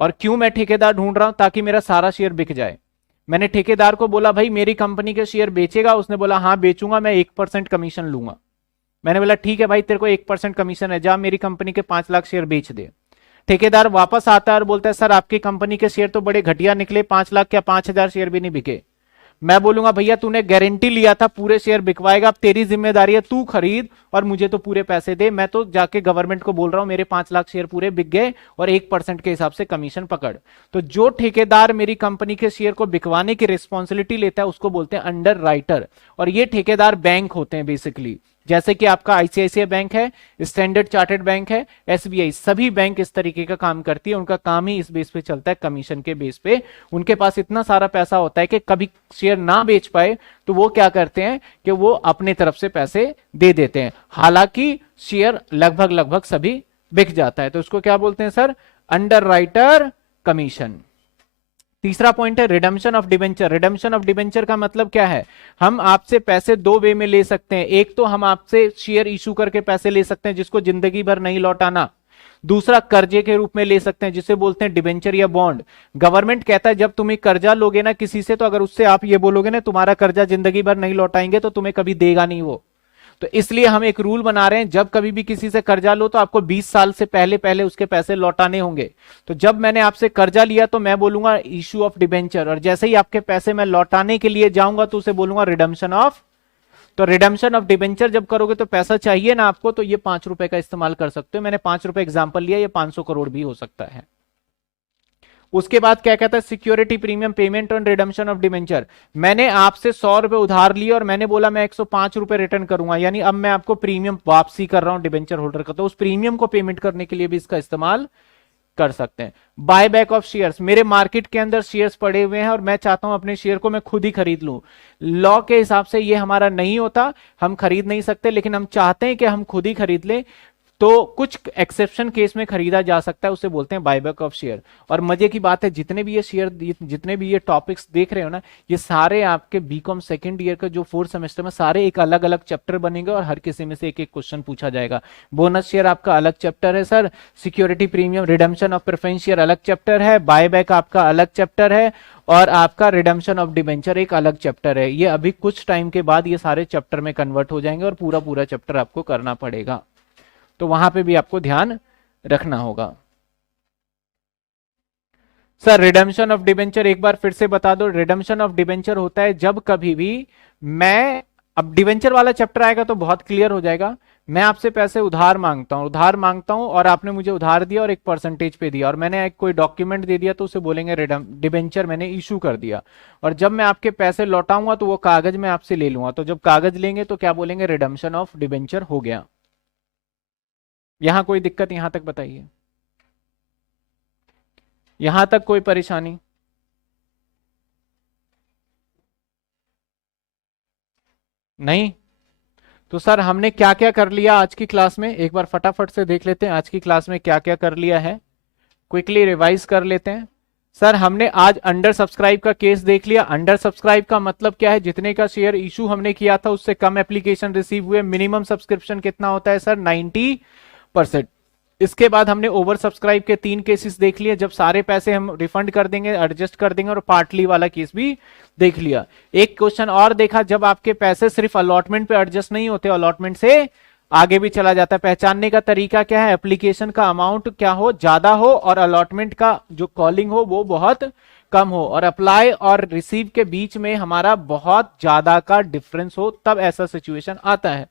और क्यों मैं ठेकेदार ढूंढ रहा हूं? ताकि मेरा सारा शेयर बिक जाए। मैंने ठेकेदार को बोला भाई मेरी कंपनी के शेयर बेचेगा? उसने बोला हाँ बेचूंगा, मैं 1% कमीशन लूंगा। मैंने बोला ठीक है भाई तेरे को 1% कमीशन है, जा मेरी कंपनी के 5 लाख शेयर बेच दे। ठेकेदार वापस आता है और बोलता है सर आपकी कंपनी के शेयर तो बड़े घटिया निकले, 5 लाख क्या 5,000 शेयर भी नहीं बिके। मैं बोलूंगा भैया तूने गारंटी लिया था पूरे शेयर बिकवाएगा, अब तेरी जिम्मेदारी है, तू खरीद और मुझे तो पूरे पैसे दे। मैं तो जाके गवर्नमेंट को बोल रहा हूं मेरे 5 लाख शेयर पूरे बिक गए और 1% के हिसाब से कमीशन पकड़। तो जो ठेकेदार मेरी कंपनी के शेयर को बिकवाने की रिस्पॉन्सिबिलिटी लेता है उसको बोलते हैं अंडर राइटर। और ये ठेकेदार बैंक होते हैं बेसिकली, जैसे कि आपका आईसीआईसीआई बैंक है, स्टैंडर्ड चार्टर्ड बैंक है, एसबीआई, सभी बैंक इस तरीके का काम करती है। उनका काम ही इस बेस पे चलता है, कमीशन के बेस पे। उनके पास इतना सारा पैसा होता है कि कभी शेयर ना बेच पाए तो वो क्या करते हैं कि वो अपने तरफ से पैसे दे देते हैं, हालांकि शेयर लगभग लगभग सभी बिक जाता है। तो उसको क्या बोलते हैं सर? Under writer commission. तीसरा पॉइंट है redemption of debenture. Redemption of debenture का मतलब क्या है? हम आपसे पैसे दो वे में ले सकते हैं। एक तो हम आपसे शेयर इशू करके पैसे ले सकते हैं जिसको जिंदगी भर नहीं लौटाना। दूसरा कर्जे के रूप में ले सकते हैं जिसे बोलते हैं डिबेंचर या बॉन्ड। गवर्नमेंट कहता है जब तुम एक कर्जा लोगे ना किसी से, तो अगर उससे आप ये बोलोगे ना तुम्हारा कर्जा जिंदगी भर नहीं लौटाएंगे, तो तुम्हें कभी देगा नहीं वो। तो इसलिए हम एक रूल बना रहे हैं, जब कभी भी किसी से कर्जा लो तो आपको 20 साल से पहले पहले उसके पैसे लौटाने होंगे। तो जब मैंने आपसे कर्जा लिया तो मैं बोलूंगा इशू ऑफ डिबेंचर, और जैसे ही आपके पैसे मैं लौटाने के लिए जाऊंगा तो उसे बोलूंगा रिडम्पशन ऑफ। तो रिडम्पशन ऑफ डिबेंचर जब करोगे तो पैसा चाहिए ना आपको, तो ये 5 रुपए का इस्तेमाल कर सकते हो। मैंने 5 रुपए एग्जाम्पल लिया, ये 500 करोड़ भी हो सकता है। उसके बाद क्या कहता है? Security premium payment on redemption of debenture. मैंने आपसे 100 रुपए उधार लिए और मैंने बोला मैं 105 रुपए रिटर्न करूंगा, यानी अब मैं आपको प्रीमियम वापसी कर रहा हूं डिबेंचर होल्डर का, तो उस प्रीमियम को पेमेंट करने के लिए भी इसका इस्तेमाल कर सकते हैं। Buy back of shares. मेरे मार्केट के अंदर शेयर्स पड़े हुए हैं और मैं चाहता हूं अपने शेयर को मैं खुद ही खरीद लूं। लॉ के हिसाब से ये हमारा नहीं होता, हम खरीद नहीं सकते, लेकिन हम चाहते हैं कि हम खुद ही खरीद लें। तो कुछ एक्सेप्शन केस में खरीदा जा सकता है, उसे बोलते हैं बायबैक ऑफ शेयर। और मजे की बात है जितने भी ये शेयर, जितने भी ये टॉपिक्स देख रहे हो ना, ये सारे आपके बीकॉम सेकंड ईयर का जो 4th सेमेस्टर में सारे एक अलग अलग चैप्टर बनेंगे और हर किसी में से एक एक क्वेश्चन पूछा जाएगा। बोनस शेयर आपका अलग चैप्टर है sir, security premium redemption of preference share अलग चैप्टर है, बायबैक आपका अलग चैप्टर है, और आपका रिडम्पशन ऑफ डिबेंचर एक अलग चैप्टर है। ये अभी कुछ टाइम के बाद ये सारे चैप्टर में कन्वर्ट हो जाएंगे और पूरा पूरा चैप्टर आपको करना पड़ेगा, तो वहां पे भी आपको ध्यान रखना होगा। सर रिडम्पशन ऑफ डिबेंचर एक बार फिर से बता दो। रिडम्पशन ऑफ डिबेंचर होता है जब कभी भी मैं अब डिवेंचर वाला चैप्टर आएगा तो बहुत क्लियर हो जाएगा। मैं आपसे पैसे उधार मांगता हूं, और आपने मुझे उधार दिया और एक परसेंटेज पे दिया, और मैंने एक कोई डॉक्यूमेंट दे दिया तो उसे बोलेंगे डिबेंचर मैंने इशू कर दिया। और जब मैं आपके पैसे लौटाऊंगा तो वो कागज मैं आपसे ले लूंगा, तो जब कागज लेंगे तो क्या बोलेंगे, रिडम्पशन ऑफ डिबेंचर हो गया। यहां कोई दिक्कत यहां तक बताइए, यहां तक कोई परेशानी? नहीं? तो सर हमने क्या क्या कर लिया आज की क्लास में, एक बार फटाफट से देख लेते हैं आज की क्लास में क्या क्या कर लिया है, क्विकली रिवाइज कर लेते हैं। सर हमने आज अंडर सब्सक्राइब का केस देख लिया। अंडर सब्सक्राइब का मतलब क्या है, जितने का शेयर इशू हमने किया था उससे कम एप्लीकेशन रिसीव हुए। मिनिमम सब्सक्रिप्शन कितना होता है सर, 90%। इसके बाद हमने ओवर सब्सक्राइब के 3 केसेस देख लिए, जब सारे पैसे हम रिफंड कर देंगे, एडजस्ट कर देंगे, और पार्टली वाला केस भी देख लिया। एक क्वेश्चन और देखा, जब आपके पैसे सिर्फ अलॉटमेंट पे एडजस्ट नहीं होते, अलॉटमेंट से आगे भी चला जाता है। पहचानने का तरीका क्या है, एप्लीकेशन का अमाउंट क्या हो, ज्यादा हो, और अलॉटमेंट का जो कॉलिंग हो वो बहुत कम हो, और अप्लाई और रिसीव के बीच में हमारा बहुत ज्यादा का डिफरेंस हो, तब ऐसा सिचुएशन आता है।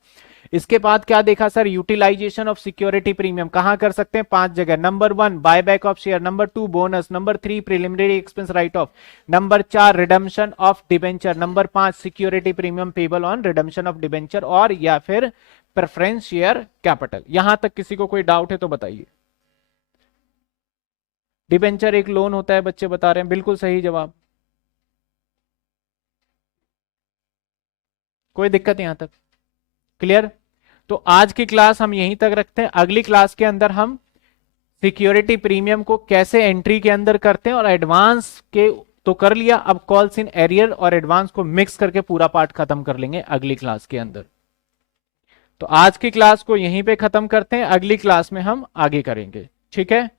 इसके बाद क्या देखा sir, utilisation of security premium कहां कर सकते हैं, 5 जगह। Number 1 buyback of share, number 2 bonus, number 3 preliminary expense write off, number 4 redemption of debenture, number 5 security premium payable on redemption of debenture, और या फिर प्रेफरेंस शेयर कैपिटल। यहां तक किसी को कोई डाउट है तो बताइए। डिबेंचर एक लोन होता है, बच्चे बता रहे हैं, बिल्कुल सही जवाब। कोई दिक्कत यहां तक क्लियर? तो आज की क्लास हम यहीं तक रखते हैं। अगली क्लास के अंदर हम सिक्योरिटी प्रीमियम को कैसे एंट्री के अंदर करते हैं, और एडवांस के तो कर लिया, अब कॉल्स इन एरियर और एडवांस को मिक्स करके पूरा पार्ट खत्म कर लेंगे अगली क्लास के अंदर। तो आज की क्लास को यहीं पे खत्म करते हैं, अगली क्लास में हम आगे करेंगे, ठीक है।